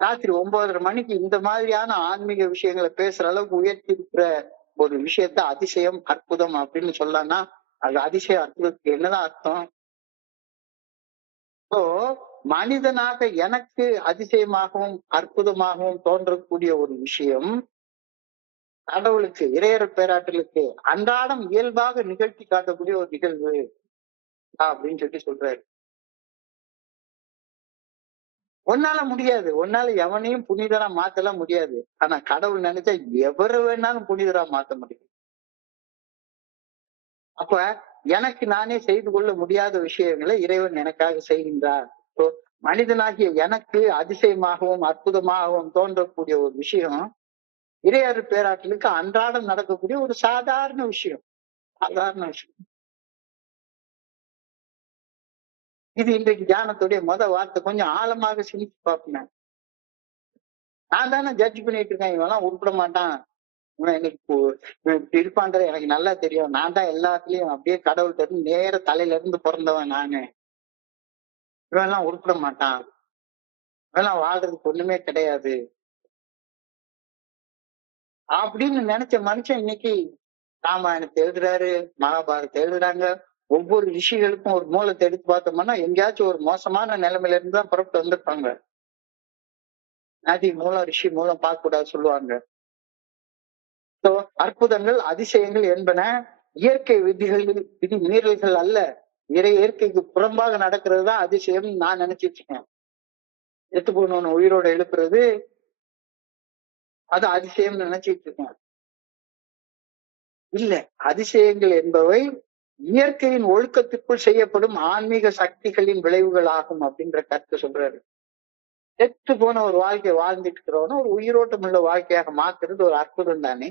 ராத்திரி 9:30 மணிக்கு இந்த மாதிரியான ஆன்மீக விஷயங்களை பேசுற அளவுக்கு உயர்த்தி இருக்கிற ஒரு விஷயத்த அதிசயம் அற்புதம் அப்படின்னு சொல்லலாம்னா அது அதிசயம் அற்புதத்துக்கு என்னதான் அர்த்தம்? இப்போ மனிதனாக எனக்கு அதிசயமாகவும் அற்புதமாகவும் தோன்றக்கூடிய ஒரு விஷயம் கடவுளுக்கு இறையற பேராற்றலுக்கு அன்றாடம் இயல்பாக நிகழ்த்தி காட்டக்கூடிய ஒரு நிகழ்வு அப்படின்னு சொல்றாரு. ஒன்னால முடியாது, ஒன்னால எவனையும் புனிதரா மாத்தலாம் முடியாது. ஆனா கடவுள் நினைச்சா எவரை வேணாலும் புனிதரா மாத்த முடியும். அப்ப எனக்கு நானே செய்து கொள்ள முடியாத விஷயங்களை இறைவன் எனக்காக செய்கின்றார். மனிதனாகிய எனக்கு அதிசயமாகவும் அற்புதமாகவும் தோன்றக்கூடிய ஒரு விஷயம் இறையறு பேராற்றலுக்கு அன்றாடம் நடக்கக்கூடிய ஒரு சாதாரண விஷயம். இது இன்றைக்கு தியானத்துடைய வார்த்தை. கொஞ்சம் ஆழமாக சிந்திச்சு பார்ப்பேன். நான் தானே ஜட்ஜ் பண்ணிட்டு இருக்கேன், இவெல்லாம் உருப்பிட மாட்டான், இவன் இன்னைக்கு இவன் இப்படி இருப்பான்றது எனக்கு நல்லா தெரியும், நான் தான் எல்லாத்துலயும் அப்படியே கடவுள்கிட்ட இருந்து நேர தலையில இருந்து பிறந்தவன் நானு, இவன் எல்லாம் உருப்பிட மாட்டான், இவெல்லாம் வாழ்றதுக்கு ஒண்ணுமே கிடையாது அப்படின்னு நினைச்ச மனுஷன் இன்னைக்கு ராமாயணத்தை எழுதுறாரு, மகாபாரதத்தை எழுதுறாங்க. ஒவ்வொரு ரிஷிகளுக்கும் ஒரு மூலத்தை எடுத்து பார்த்தோம்னா எங்கேயாச்சும் ஒரு மோசமான நிலைமையில இருந்து தான் புறப்பட்டு வந்திருப்பாங்க. நதி மூலம் ரிஷி மூலம் பார்க்க கூடாது சொல்லுவாங்க. அற்புதங்கள் அதிசயங்கள் என்பன இயற்கை விதி மீறல்கள் அல்ல, இயற்கைக்கு புறம்பாக நடக்கிறது தான் அதிசயம் நான் நினைச்சிட்டு இருக்கேன். எத்து போனவன் உயிரோட எழுப்புறது அது அதிசயம் நினைச்சிட்டு இருக்கேன். இல்ல, அதிசயங்கள் என்பவை இயற்கையின் ஒழுக்கத்திற்குள் செய்யப்படும் ஆன்மீக சக்திகளின் விளைவுகள் ஆகும் அப்படின்ற கருத்து சொல்றாரு. செத்து போன ஒரு வாழ்க்கையை வாழ்ந்துட்டு இருக்கிறவன ஒரு உயிரோட்டம் உள்ள வாழ்க்கையாக மாத்துறது ஒரு அற்புதம் தானே.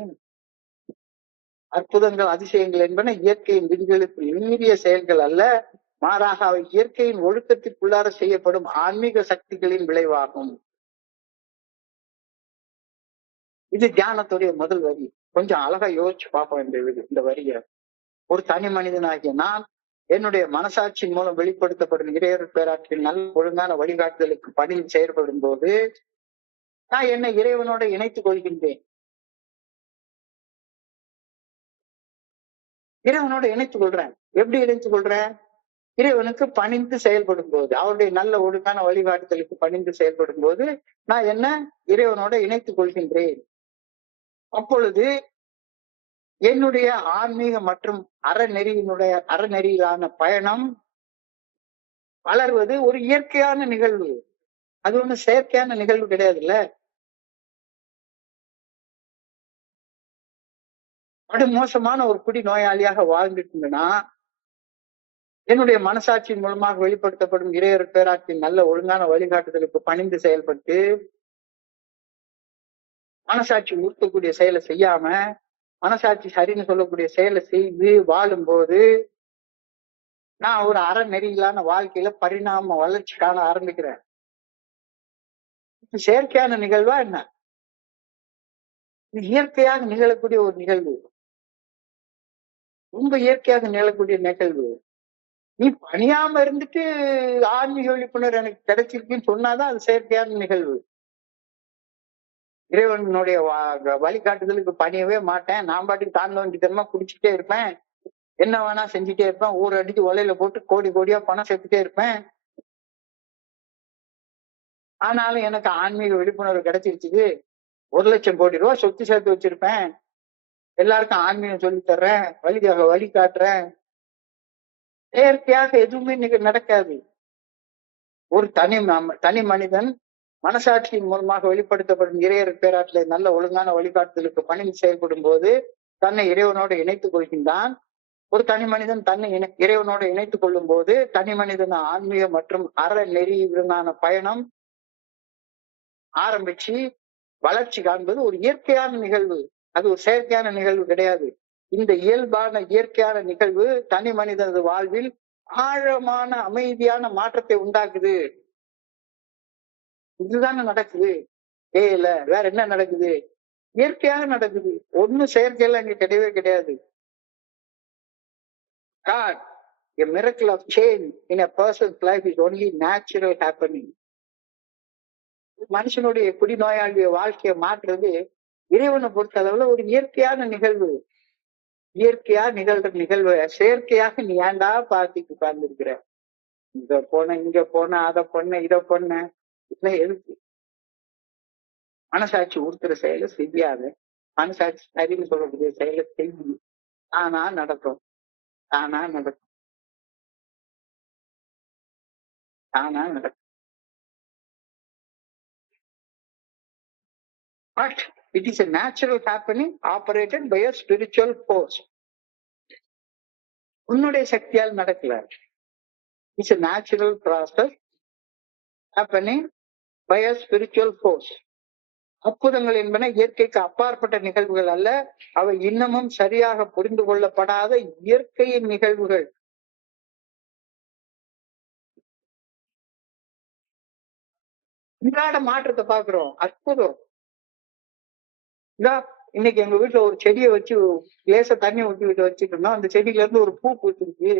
அற்புதங்கள் அதிசயங்கள் என்பன இயற்கையின் விதிகளுக்கு மீறிய செயல்கள் அல்ல, மாறாக அவை இயற்கையின் ஒழுக்கத்திற்குள்ளார செய்யப்படும் ஆன்மீக சக்திகளின் விளைவாகும். இது தியானத்துடைய முதல் வரி. கொஞ்சம் அழகா யோசிச்சு பார்ப்போம் இந்த வரிய. ஒரு தனி மனிதனாகிய நான் என்னுடைய மனசாட்சியின் மூலம் வெளிப்படுத்தப்படும் இறையருள் பேராற்றில் நல்ல ஒழுங்கான வழிகாட்டுதலுக்கு பணியில் செயற்படும் போது நான் என்னை இறைவனோட இணைத்துக் கொள்கின்றேன். இறைவனோட இணைத்துக் கொள்றேன். எப்படி இணைத்துக் கொள்றேன்? இறைவனுக்கு பணிந்து செயல்படும் போது, அவருடைய நல்ல ஒழுங்கான வழிகாட்டுதலுக்கு பணிந்து செயல்படும் போது நான் என்ன இறைவனோட இணைத்துக் கொள்கின்றேன். அப்பொழுது என்னுடைய ஆன்மீக மற்றும் அறநெறியிலான பயணம் வளர்வது ஒரு இயற்கையான நிகழ்வு. அது ஒண்ணு செயற்கையான நிகழ்வு கிடையாதுல்ல. அது மோசமான ஒரு குடி நோயாளியாக வாழ்ந்துட்டு இருந்தேன்னா என்னுடைய மனசாட்சியின் மூலமாக வெளிப்படுத்தப்படும் இறையருள் பேராற்றின் நல்ல ஒழுங்கான வழிகாட்டுதலுக்கு பணிந்து செயல்பட்டு மனசாட்சி உறுத்தக்கூடிய செயலை செய்யாம மனசாட்சி சரின்னு சொல்லக்கூடிய செயலை செய்து வாழும் போது நான் ஒரு அறநெறியிலான வாழ்க்கையில பரிணாம வளர்ச்சி காண ஆரம்பிக்கிறேன். செயற்கையான நிகழ்வா என்ன? இயற்கையாக நிகழக்கூடிய ஒரு நிகழ்வு, ரொம்ப இயற்கையாக நிகழக்கூடிய நிகழ்வு. நீ பணியாம இருந்துட்டு ஆன்மீக விழிப்புணர்வு எனக்கு கிடைச்சிருக்குன்னு சொன்னாதான் அது செயற்கையான நிகழ்வு. இறைவனுடைய வழிகாட்டுதலுக்கு பணியவே மாட்டேன், நான் பாட்டுக்கு தாண்ட வேண்டியதெல்லாம் குடிச்சுட்டே இருப்பேன், என்ன வேணா செஞ்சுட்டே இருப்பேன், ஊர் அடிச்சு ஒலையில போட்டு கோடி கோடியா பணம் சேர்த்துட்டே இருப்பேன், ஆனாலும் எனக்கு ஆன்மீக விழிப்புணர்வு கிடைச்சிருச்சு, 1,00,000 கோடி ரூபாய் சொத்து சேர்த்து வச்சிருப்பேன், எல்லாருக்கும் ஆன்மீகம் சொல்லி தர்றேன், வழி காட்டுறேன். செயற்கையாக எதுவுமே இன்னைக்கு நடக்காது. ஒரு தனி மனிதன் மனசாட்சியின் மூலமாக வெளிப்படுத்தப்படும் இறையர் பேராற்றில் நல்ல ஒழுங்கான வழிகாட்டுதலுக்கு பணிந்து செயல்படும் போது தன்னை இறைவனோடு இணைத்துக் கொள்கின்றான். ஒரு தனி மனிதன் தன்னை இறைவனோடு இணைத்துக் கொள்ளும் போது தனி மனிதன் ஆன்மீக மற்றும் அறநெறியிலான பயணம் ஆரம்பிச்சு வளர்ச்சி காண்பது ஒரு இயற்கையான நிகழ்வு. அது ஒரு செயற்கையான நிகழ்வு கிடையாது. இந்த இயல்பான இயற்கையான நிகழ்வு தனி மனிதனது வாழ்வில் ஆழமான அமைதியான மாற்றத்தை உண்டாக்குது. இதுதானே நடக்குது. இல்ல வேற என்ன நடக்குது? இயற்கையாக நடக்குது. ஒண்ணும் செயற்கையில அங்க கிடையவே கிடையாது. God, a miracle of change in a person's life is only natural happening. மனுஷனுடைய குடிநோயாளிய வாழ்க்கையை மாற்றுறது இறைவனை பொறுத்த அளவுல ஒரு இயற்கையான நிகழ்வு. இயற்கையா நிகழ்ற நிகழ்வு செயற்கையாக நீ ஏன்டா பார்த்துட்டு உட்கார்ந்துருக்கிற? இங்க போன இங்க போன அதை பொண்ண இதை பொண்ண இதெல்லாம் எதுக்கு? மனசாட்சி உறுத்துற செயலை செய்யாது. மனசாட்சி சரின்னு சொல்லக்கூடிய செயலை செய்யும். தானா நடக்கும், தானா நடக்கும், தானா நடக்கும். But it is a natural happening operated by a spiritual force. உன்னுடைய சக்தியால் நடக்கல. It's a natural process happening by a spiritual force. அற்புதங்கள் என்பன இயற்கைக்கு அப்பாற்பட்ட நிகழ்வுகள் அல்ல, அவை இன்னமும் சரியாக புரிந்து கொள்ளப்படாத இயற்கையின் நிகழ்வுகள். இன்றாட மாற்றத்தை பார்க்கிறோம், அற்புதம். இதா இன்னைக்கு எங்க வீட்டுல ஒரு செடியை வச்சு லேசா தண்ணி ஊற்றி விட்டு வச்சுட்டு இருந்தோம். அந்த செடியில இருந்து ஒரு பூ பூத்துருக்கு.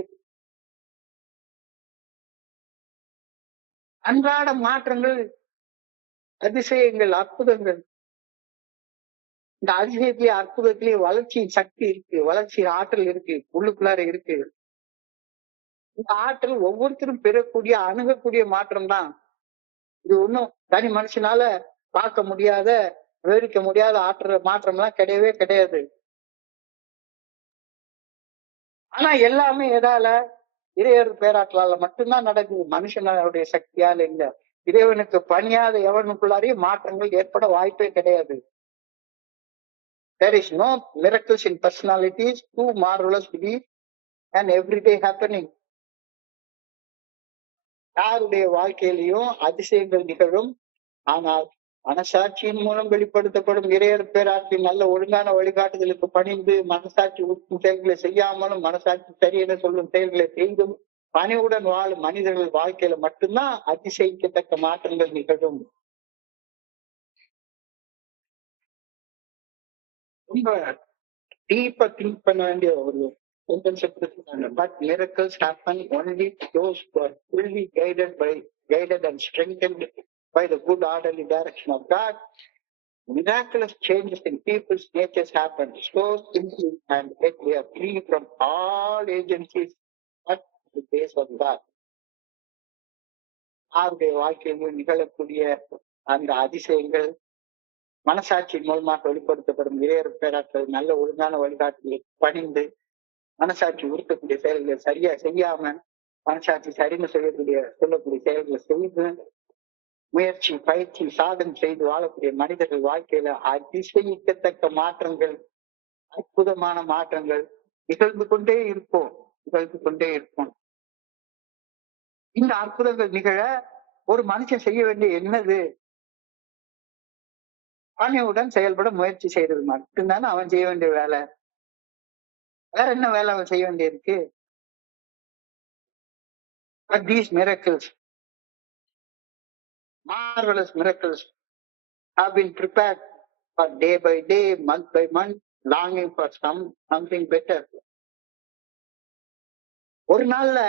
அன்றாட மாற்றங்கள், அதிசயங்கள், அற்புதங்கள். இந்த அதிசயத்திலேயே அற்புதத்திலேயே வளர்ச்சியின் சக்தி இருக்கு, வளர்ச்சியின் ஆற்றல் இருக்கு, உள்ளுக்குள்ளார இருக்கு. இந்த ஆற்றல் ஒவ்வொருத்தரும் பெறக்கூடிய அணுகக்கூடிய மாற்றம் தான். இது ஒண்ணும் தனி மனுஷனால பார்க்க முடியாத, விவரிக்க முடியாத ஆற்றல் மாற்றம் எல்லாம் கிடையவே கிடையாது. ஆனா எல்லாமே எதால? இறையர் பேராற்றலால மட்டும்தான் நடக்குது, மனுஷனுடைய சக்தியால இல்ல. இறைவனுக்கு பணியாத எவனுக்குள்ளாரையும் மாற்றங்கள் ஏற்பட வாய்ப்பே கிடையாது. There is no miracles in personalities, too marvelous to be an everyday happening. யாருடைய வாழ்க்கையிலையும் அதிசயங்கள் நிகழும். ஆனால் மனசாட்சியின் மூலம் வெளிப்படுத்தப்படும் இறையர் பேராற்றின் நல்ல ஒழுங்கான வழிகாட்டுதலுக்கு பணிந்து, மனசாட்சி உட்கும் செயல்களை செய்யாமலும், மனசாட்சி சரியென சொல்லும் செயல்களை செய்தும் பணிவுடன் வாழும் மனிதர்கள் வாழ்க்கையில மட்டும்தான் அதிசயிக்கத்தக்க மாற்றங்கள் நிகழும். ரொம்ப டீப்பா திங்க் பண்ண வேண்டிய ஒரு sentence. But miracles happen only to those who are fully guided and strengthened by the good orderly direction of God. Miraculous changes in people's natures happen so simply, and yet we are free from all agencies but the grace of God. அவருடைய வாழ்க்கையில் நிகழக்கூடிய அந்த அதிசயங்கள் மனசாட்சியின் மூலமாக வெளிப்படுத்தப்படும் இறையர் பேராற்றல் நல்ல ஒழுங்கான வழிகாட்டியை பணிந்து, மனசாட்சி உறுத்தக்கூடிய செயல்களை சரியா செய்யாம, மனசாட்சி சரின்னு சொல்லக்கூடிய செயல்களை செய்து, முயற்சி, பயிற்சி, சாதனை செய்து வாழக்கூடிய மனிதர்கள் வாழ்க்கையில அதிசயிக்கத்தக்க மாற்றங்கள், அற்புதமான மாற்றங்கள் நிகழ்ந்து கொண்டே இருக்கும். இந்த அற்புதங்கள் நிகழ ஒரு மனுஷன் செய்ய வேண்டிய என்னது? பணிவுடன் செயல்பட முயற்சி செய்யறது மட்டும்தானே அவன் செய்ய வேண்டிய வேலை. வேற என்ன வேலை அவன் செய்ய வேண்டியிருக்கு? But these miracles, marvelous miracles, have been prepared for day by day, month by month, longing for something better. ஒரு நாள்ல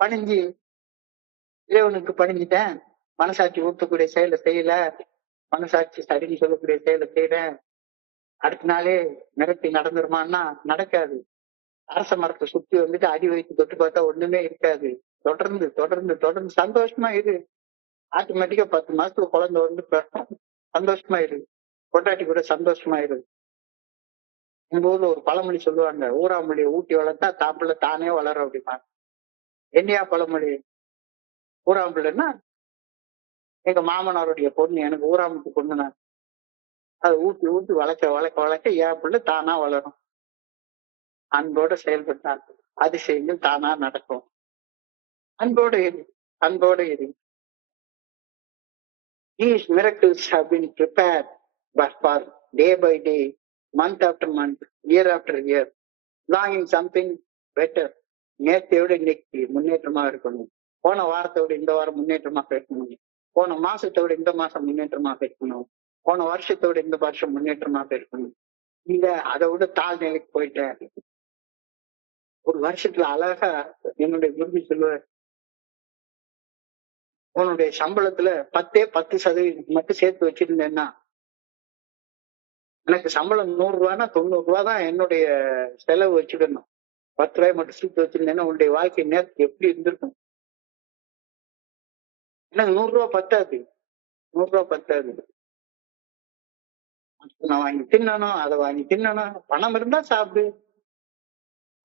பணிஞ்சு இறைவனுக்கு பணிஞ்சிட்டேன், மனசாட்சி ஊத்தக்கூடிய செயலை செய்யல, மனசாட்சி சரின்னு சொல்லக்கூடிய செயலை செய்யறேன், அடுத்த நாளே மிரட்டி நடந்துருமான்னா நடக்காது. அரச மரத்தை சுத்தி வந்துட்டு அடி வைத்து தொட்டு பார்த்தா ஒண்ணுமே இருக்காது. தொடர்ந்து தொடர்ந்து தொடர்ந்து சந்தோஷமா இரு. ஆட்டோமேட்டிக்கா 10 மாசத்துல குழந்தை வந்து சந்தோஷமா இரு. கொண்டாட்டி கூட சந்தோஷமா இரு. எங்க ஊர்ல ஒரு பழமொழி சொல்லுவாங்க, ஊராமொழியை ஊட்டி வளர்த்தா தாப்புல தானே வளரும் அப்படிமா. என்னையா பழமொழி? ஊராம்பிள்ளைன்னா எங்க மாமனாருடைய பொண்ணு, எனக்கு ஊராமுக்கு பொண்ணுனா அதை ஊட்டி ஊட்டி வளர்க்க வளர்க்க வளர்க்க என் பிள்ளை தானா வளரும். அன்போட செயல்பட்டால் அதிசயங்கள் தானா நடக்கும். அன்போடு இரு, அன்போடு இரு. These miracles have been prepared but for day by day, month after month, year after year, longing something better. நேற்றையோட இன்னைக்கு முன்னேற்றமா இருக்கணும், போன வாரத்தோட இந்த வாரம் முன்னேற்றமா இருக்கணும், போன மாசத்தோட இந்த மாசம் முன்னேற்றமா இருக்கணும், போன வருஷத்தோட இந்த வருஷம் முன்னேற்றமா இருக்கணும். இல்ல அதை விட தாழ்நிலைக்கு போயிட்டேன். ஒரு வருஷத்துல அழகா என்னுடைய குருவி சொல்லுவார், உன்னுடைய சம்பளத்துல 10% மட்டும் சேர்த்து வச்சிருந்தேன்னா, எனக்கு சம்பளம் 100 ரூபான்னா 90 ரூபாய் தான் என்னுடைய செலவு வச்சுக்கணும். 10 ரூபாய் மட்டும் சேர்த்து வச்சிருந்தேன்னா உன்னுடைய வாழ்க்கை நேரத்துக்கு எப்படி இருந்திருக்கும்? எனக்கு 100 ரூபாய் பத்தாது, 100 ரூபாய் பத்தாது. நான் வாங்கி தின்னணும், அதை வாங்கி தின்னணும். பணம் இருந்தா சாப்பிடு.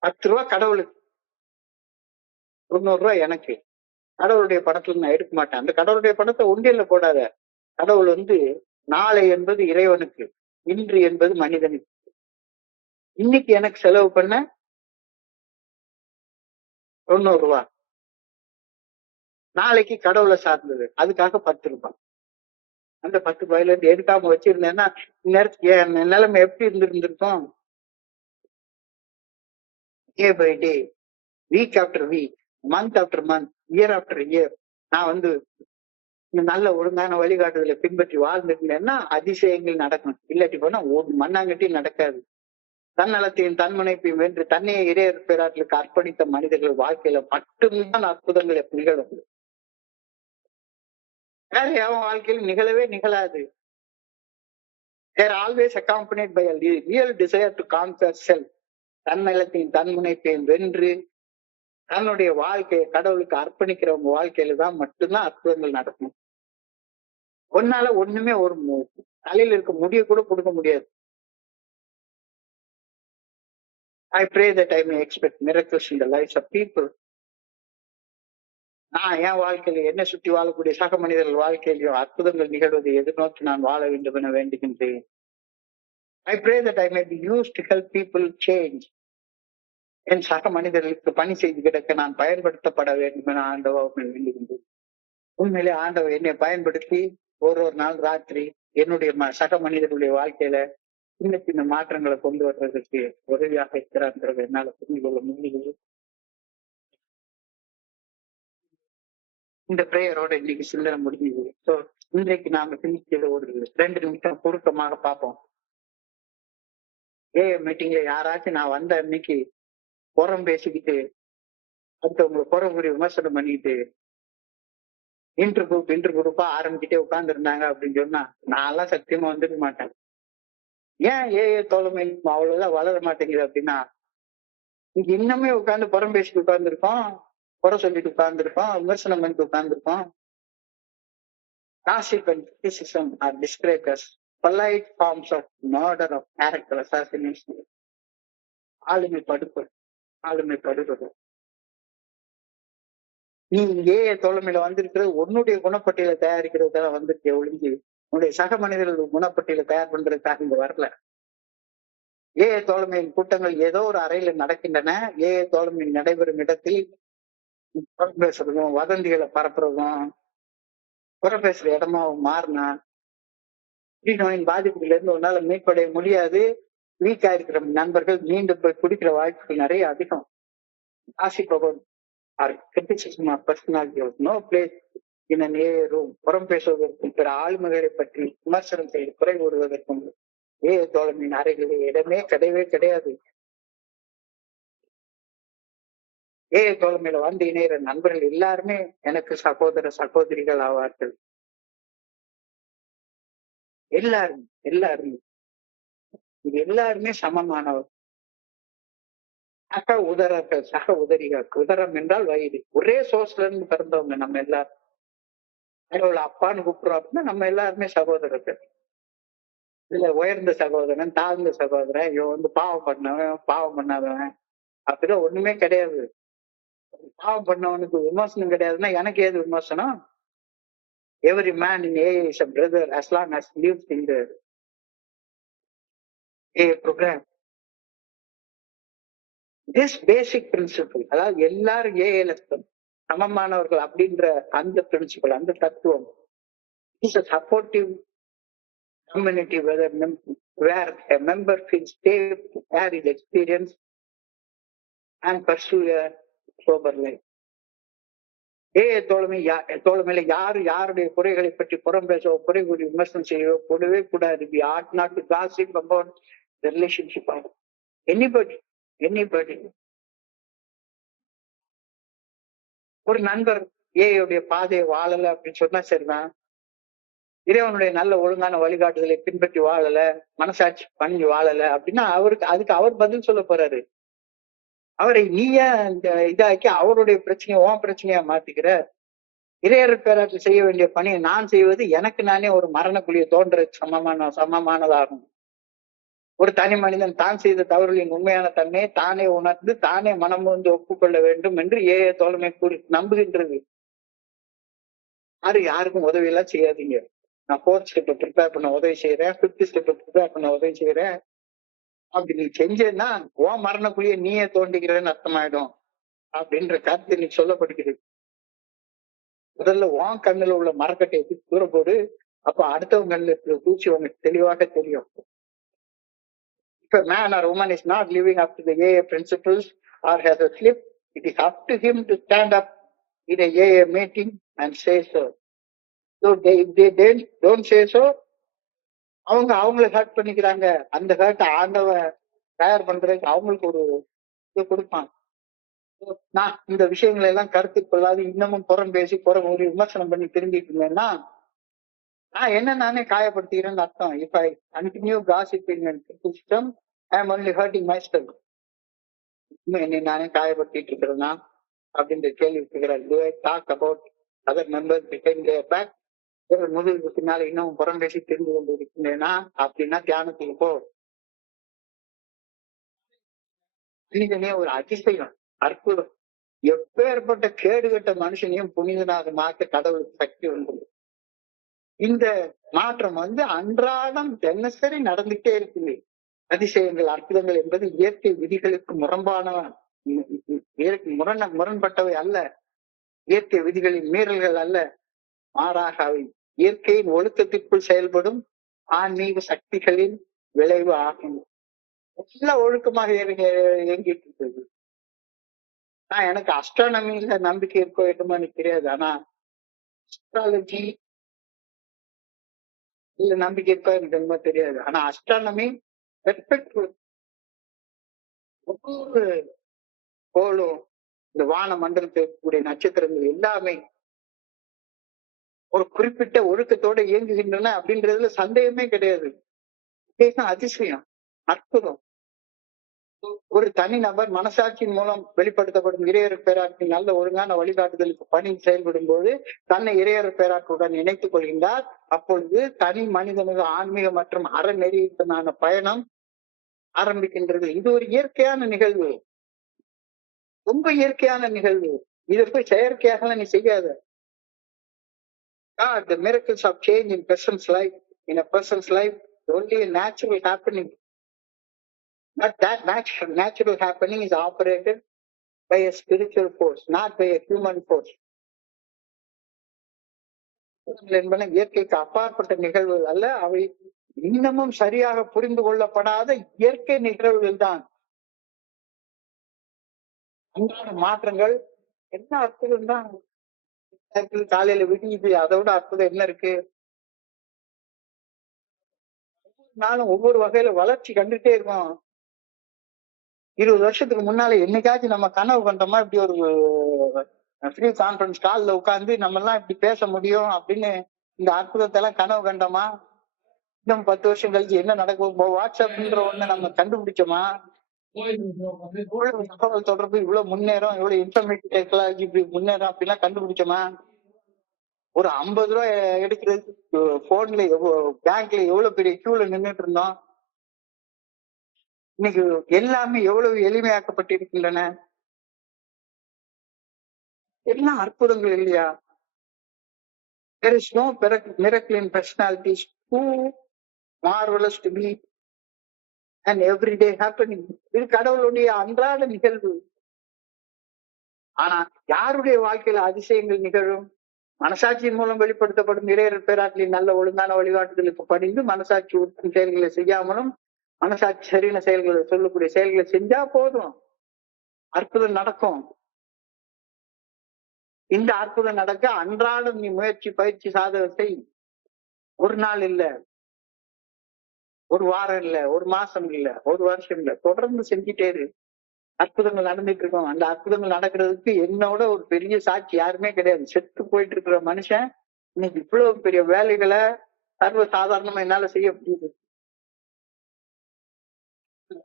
10 ரூபாய் கடவுளுக்கு, 90 ரூபாய் எனக்கு. கடவுளுடைய பணத்துல நான் எடுக்க மாட்டேன். அந்த கடவுளுடைய பணத்தை உண்டியல்ல போடாத. கடவுள் நாளை என்பது இறைவனுக்கு, இன்று என்பது மனிதனுக்கு. இன்னைக்கு எனக்கு செலவு பண்ண 90 ரூபாய், நாளைக்கு கடவுளை சார்ந்தது, அதுக்காக 10 ரூபாய். அந்த 10 ரூபாயில இருந்து எடுக்காம வச்சிருந்தேன்னா இந்நேரத்துக்கு என் நிலைமை எப்படி இருந்திருந்திருக்கும்? Day by day, week after week, month after month, year after year, நான் இந்த நல்ல ஒழுங்கான வழிகாட்டுதலை பின்பற்றி வாழ்ந்துட்டீங்கன்னா அதிசயங்கள் நடக்கும். இல்லாட்டி போனா ஒரு மண்ணாங்கட்டியும் நடக்காது. தன்னலத்தையும் தன்முனைப்பையும் வென்று தன்னையே இறையர் பேராற்றலுக்கு அர்ப்பணித்த மனிதர்கள் வாழ்க்கையில மட்டும்தான் அற்புதங்கள் நிகழும். வேற எவன் வாழ்க்கையில் நிகழவே நிகழாது. They are always accompanied by a real desire to conquer self. தன்னலத்தையும் தன்முனைப்பையும் வென்று தன்னுடைய வாழ்க்கையை கடவுளுக்கு அர்ப்பணிக்கிறவங்க வாழ்க்கையில தான் மட்டும்தான் அற்புதங்கள் நடக்கும். ஒன்னால ஒண்ணுமே ஒரு தலையில இருக்க முடிய கூட கொடுக்க முடியாது. I pray that I may expect miracles in the lives of people. நான் என் வாழ்க்கையில என்னை சுற்றி வாழக்கூடிய சக மனிதர்கள் வாழ்க்கையிலையும் அற்புதங்கள் நிகழ்வதை எதிர்நோக்கி நான் வாழ வேண்டும் என வேண்டுகின்றேன். I pray that I may be used to help people change. என் சக மனிதர்களுக்கு பணி செய்து கிடக்க நான் பயன்படுத்தப்பட வேண்டும் என ஆண்டவர் வேண்டுகின்றேன். உண்மையிலே ஆண்டவர் என்னை பயன்படுத்தி ஒரு நாள் ராத்திரி என்னுடைய சக மனிதர்களுடைய வாழ்க்கையில சின்ன சின்ன மாற்றங்களை கொண்டு வர்றதுக்கு உதவியாக இருக்கிறார்ன்றது என்னால புரிந்து கொள்ள முடியுது. இந்த பிரேயரோட இன்னைக்கு சிந்தனை முடிஞ்சுது. ஸோ இன்றைக்கு நாம சிந்திச்சது ஒரு 2 நிமிஷம் சுருக்கமாக பார்ப்போம். மீட்டிங்ல யாராச்சும் நான் வந்த அன்னைக்கு புறம் பேசிக்கிட்டு அடுத்தவங்களை புறமுறை விமர்சனம் பண்ணிட்டு இன்டர் குரூப்பா ஆரம்பிச்சுட்டே உட்கார்ந்து இருந்தாங்க அப்படின்னு சொன்னா நான் எல்லாம் சத்தியமா வந்துக்க மாட்டேன். ஏன் தோழமை அவ்வளவுதான் வளர மாட்டேங்குது அப்படின்னா இங்க இன்னமே உட்கார்ந்து புறம் பேசிட்டு உட்கார்ந்துருக்கோம், குறை சொல்லிட்டு உட்கார்ந்துருக்கோம், விமர்சனம் பண்ணிட்டு உட்கார்ந்துருக்கோம். Gossip and criticism are described as polite forms of murder of character assassination. ஆளுமை படுவது. நீ தோழமையில வந்திருக்கிறது உன்னுடைய குணப்பட்டியலை தயாரிக்கிறதுக்காக வந்திருக்கே ஒழிஞ்சு உன்னுடைய சக மனிதர்கள் குணப்பட்டியலை தயார் பண்றதுக்காக இங்க வரல. தோழமையின் கூட்டங்கள் ஏதோ ஒரு அறையில நடக்கின்றன. தோழமையின் நடைபெறும் இடத்தில் பேசுறதும் வதந்திகளை பரப்புறதும் பேசுற இடமா மாறினா நோயின் பாதிப்புல இருந்து ஒன்னால மீட்படைய முடியாது. வீக்கா இருக்கிற நண்பர்கள் மீண்டும் போய் குடிக்கிற வாய்ப்புகள் நிறைய அதிகம். ஆசிப்பவன் criticism of personality was no place in an AA room. புறம் பேசுவதற்கும் பிற ஆளுமைகளை பற்றி விமர்சனம் செய்து குறை கூறுவதற்கும் தோழமையின் அறைகளில் இடமே கிடையாது. தோழமையில வந்து இணைகிற நண்பர்கள் எல்லாருமே எனக்கு சகோதர சகோதரிகள் ஆவார்கள். எல்லாருமே சமமானவர். சக உதரர்கள், சக உதரிகள். உதரம் என்றால் வயிறு. ஒரே சோர்ஸ்ல இருந்து பிறந்தவங்க நம்ம எல்லாரும். கடவுளை அப்பான்னு கூப்பிடுறோம் அப்படின்னா நம்ம எல்லாருமே சகோதரர்கள். இதுல உயர்ந்த சகோதரன், தாழ்ந்த சகோதரன், இவன் பாவம் பண்ணாதவன் அப்படிதான் ஒண்ணுமே கிடையாது. பாவம் பண்ணவனுக்கு விமர்சனம் கிடையாதுன்னா எனக்கு ஏது விமர்சனம்? Every man in AA is a brother as long as lives in the AA program. This basic principle, அதாவது எல்லாரும் ஏஏல சமமானவர்கள் அப்படின்ற அந்த பிரின்சிபல், அந்த தத்துவம் is a supportive community where a member feels safe to share his experience and pursue a sober life. தோழமையில யாருடைய குறைகளை பற்றி புறம் பேசவோ குறை கூறி விமர்சனம் செய்யவோ கூடவே கூடாது. We ought not to gossip about the relationship of anybody. ஒரு நண்பர் ஏயுடைய பாதையை வாழல அப்படின்னு சொன்னா சரிதான். இறைவனுடைய நல்ல ஒழுங்கான வழிகாட்டுதலை பின்பற்றி வாழல, மனசாட்சி பணிஞ்சு வாழல அப்படின்னா அதுக்கு அவர் பதில் சொல்ல போறாரு. அவரை நீயா இந்த இதாக்கி அவருடைய பிரச்சனையை உன் பிரச்சனையா மாத்திக்கிற. இறையர் பேராற்றல் செய்ய வேண்டிய பணியை நான் செய்வது எனக்கு நானே ஒரு மரணக்குழியை தோன்ற சமமானதாகும். ஒரு தனி மனிதன் தான் செய்த தவறுகளின் உண்மையான தன்மையை தானே உணர்ந்து தானே மனம் வந்து ஒப்புக்கொள்ள வேண்டும் என்று தோழமை கூறி நம்புகின்றது. யாருக்கும் உதவி எல்லாம் செய்யாதீங்க. நான் 4th ஸ்டெப் ப்ரிப்பேர் பண்ண உதவி செய்யறேன், 5th ஸ்டெப் ப்ரிப்பேர் பண்ண உதவி செய்யறேன். அப்படி நீ செஞ்சேன்னா உன் மரணக்குழிய நீயே தோண்டிக்கிறேன்னு அர்த்தமாயிடும் அப்படின்ற கருத்து இன்னைக்கு சொல்லப்படுகிறது. முதல்ல உன் கண்ணுல உள்ள மரக்கட்டை தூர போடு. அப்ப அடுத்தவங்க கண்ணுல இருக்கிற பூச்சி உங்களுக்கு தெளிவாக தெரியும். If a man or woman is not living up to the AA principles or has a slip, it is up to him to stand up in a AA meeting and say so. So don't say so. அவங்களை hurt பண்ணிக்கிறாங்க. அந்த hurt ஆண்டவன் தயார் பண்றதுக்கு அவங்களுக்கு ஒரு இது கொடுப்பான். நான் இந்த விஷயங்களை எல்லாம் கருத்தில் கொள்ளாது இன்னமும் புறம் பேசி ஒரு விமர்சனம் பண்ணி திரும்பிட்டு இருந்தேன்னா நான் என்ன நானே காயப்படுத்திக்கிறேன்னு அர்த்தம். If I continue gossiping and criticism I am only hurting myself. என்னை நானே காயப்படுத்திட்டு இருக்கிறேன்னா அப்படின்ற கேள்வி இருக்கிறார். Do I talk about other members behind their back? முதலுக்கு பின்னால இன்னும் புறம் பேசி தெரிந்து கொண்டு இருக்கின்றேனா அப்படின்னா தியானத்துக்கு போ. புனிதனே ஒரு அதிசயம், அற்புதம். எப்பேற்பட்ட கேடுகட்ட மனுஷனையும் புனிதனாக மாற்ற கடவுளுக்கு சக்தி வந்தது. இந்த மாற்றம் அன்றாடம் தினசரி நடந்துட்டே இருக்குது. அதிசயங்கள் அற்புதங்கள் என்பது இயற்கை விதிகளுக்கு முரண்பட்டவை அல்ல, இயற்கை விதிகளின் மீறல்கள் அல்ல, மாறாக அவை இயற்கையின் ஒழுக்கத்திற்குள் செயல்படும் ஆன்மீக சக்திகளின் விளைவு ஆகும். எல்லாம் ஒழுக்கமாக இயங்கிட்டு இருக்குது. நான் எனக்கு அஸ்ட்ரானமியில நம்பிக்கை இருக்க வேண்டுமா எனக்கு தெரியாது. ஆனா அஸ்ட்ராலஜி இல்ல நம்பிக்கை இருக்கா எனக்கு ரொம்ப தெரியாது. ஆனா அஸ்ட்ரானமி ஒவ்வொரு கோளும் இந்த வான மண்டலத்தில் இருக்கக்கூடிய நட்சத்திரங்கள் எல்லாமே ஒரு குறிப்பிட்ட ஒழுக்கத்தோட இயங்குகின்றன அப்படின்றதுல சந்தேகமே கிடையாது. அதிசயம், அற்புதம். ஒரு தனிநபர் மனசாட்சியின் மூலம் வெளிப்படுத்தப்படும் இறையர் பேராற்றின் நல்ல ஒழுங்கான வழிகாட்டுதலுக்கு பணி செயல்படும் போது தன்னை இறையர் பேராற்றுடன் இணைத்துக் கொள்கின்றார். அப்பொழுது தனி மனிதனுக்கு ஆன்மீக மற்றும் அறநெறியுடனான பயணம் ஆரம்பிக்கின்றது. இது ஒரு இயற்கையான நிகழ்வு, ரொம்ப இயற்கையான நிகழ்வு. இதை போய் செயற்கையாக நீ செய்யாத. The miracles of change in a person's life, only a natural happening. But that natural happening is operated by a spiritual force, not by a human force. என்பன இயற்கைக்கு அப்பாற்பட்ட நிகழ்வுகள் அல்ல, அவை இன்னமும் சரியாக புரிந்து கொள்ளப்படாத இயற்கை நிகழ்வுகள் தான். அன்றாட மாற்றங்கள் என்ன அற்புதம் தான். காலையில விடியுது, அதோட அற்புதம் என்ன இருக்கு? நானும் ஒவ்வொரு வகையில வளர்ச்சி கண்டுட்டே இருக்கோம். 20 வருஷத்துக்கு முன்னால என்னைக்காச்சும் நம்ம கனவு கண்டோமா இப்படி ஒரு ஃப்ரீ கான்பரன்ஸ் கால்ல உட்கார்ந்து நம்ம எல்லாம் இப்படி பேச முடியும் அப்படின்னு இந்த அற்புதத்தை எல்லாம் கனவு கண்டோமா? இன்னும் 10 வருஷம் கழிச்சு என்ன நடக்கும்? வாட்ஸ்அப்ன்ற ஒண்ணு நம்ம கண்டுபிடிச்சோமா? தகவல் தொடர்பு இவ்வளவு முன்னேறம், இவ்வளவு இன்ஃபர்மேட்டிவ் டெக்னாலஜி இப்படி முன்னேறம் அப்படிலாம் கண்டுபிடிச்சோமா? ஒரு 50 ரூபாய் எடுக்கிறதுக்கு போன்ல பேங்க்ல எவ்வளவு பெரிய கியூல நின்றுட்டு இருந்தோம். இன்னைக்கு எல்லாமே எவ்வளவு எளிமையாக்கப்பட்டிருக்கின்றன. எல்லாம் அற்புதங்கள் இல்லையா? There is no miracle in personalities too marvelous to be an everyday happening. இது கடவுளுடைய அன்றாட நிகழ்வு. ஆனா யாருடைய வாழ்க்கையில அதிசயங்கள் நிகழும்? மனசாட்சியின் மூலம் வெளிப்படுத்தப்படும் இறையர் பேராற்றலின் நல்ல ஒழுங்கான வழிகாட்டுதலுக்கு படிந்து மனசாட்சி உறுத்தும் செயல்களை செய்யாமலும் மனசாட்சி சரியான செயல்களை சொல்லக்கூடிய செயல்களை செஞ்சா போதும், அற்புதம் நடக்கும். இந்த அற்புதம் நடக்க அன்றாடம் நீ பயிற்சி சாதகத்தை ஒரு நாள் இல்ல, ஒரு வாரம் இல்ல, ஒரு மாசம் இல்ல, ஒரு வருஷம் இல்ல, தொடர்ந்து செஞ்சுட்டே இரு. அற்புதங்கள் நடந்துட்டு இருக்கோம். அந்த அற்புதங்கள் நடக்கிறதுக்கு என்னோட ஒரு பெரிய சாட்சி யாருமே கிடையாது. செத்து போயிட்டு இருக்கிற மனுஷன் இன்னைக்கு இவ்வளவு பெரிய வேலைகளை சர்வ சாதாரணமா என்னால செய்ய முடியுது.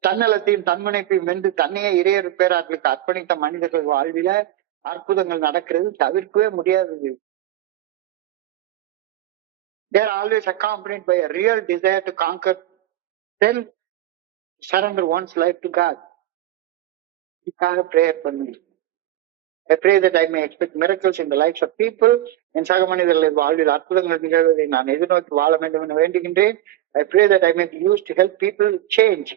தன்னலத்தையும் தன்முனைப்பையும் வென்று தன்னையே இறையர் பேராற்றலுக்கு அர்ப்பணித்த மனிதர்கள் வாழ்வில அற்புதங்கள் நடக்கிறது தவிர்க்கவே முடியாதது. They are always accompanied by a real desire to conquer self, surrender one's life to God. இதுக்காக பிரேயர் பண்ணு. I pray that I may expect miracles in the lives of people. என் சக மனிதர்கள் வாழ்வில் அற்புதங்கள் நிகழ்வதை நான் எதிர்நோக்கி வாழ வேண்டும் என வேண்டுகின்றேன். I pray that I may be used to help people change.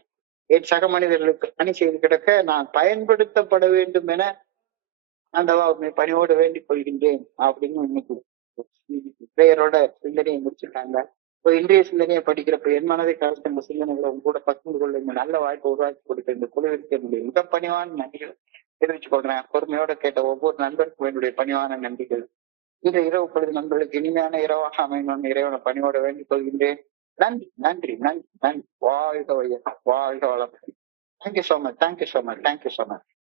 என் சக மனிதர்களுக்கு பணி செய்து கிடக்க நான் பயன்படுத்தப்பட வேண்டும் என ஆண்டவா உண்மை பணியோடு வேண்டிக் கொள்கின்றேன் அப்படின்னு இன்னைக்கு பிரேயரோட சிந்தனையை முடிச்சிருக்காங்க. இன்றைய சிந்தனையை படிக்கிறப்ப என் மனதை கருத்து இந்த சிந்தனைகளை கூட பகிர்ந்து கொள்ள இந்த நல்ல வாய்ப்பை உருவாக்கி கொடுத்த இந்த குழுவிற்கு என்னுடைய மிக பணிவான நன்றிகள் தெரிவித்துக் கொள்றேன். பொறுமையோட கேட்ட ஒவ்வொரு நண்பருக்கும் என்னுடைய பணிவான நன்றிகள். இந்த இரவு பொழுது நண்பர்களுக்கு இனிமையான இரவாக அமையணும் இறைவனை பணியோட வேண்டிக் கொள்கின்றேன். நன்றி நன்றி நன்றி நன்றி. வாழ்க வையகம், வாழ்க வளம். Thank you so much, thank you so much, thank you so much.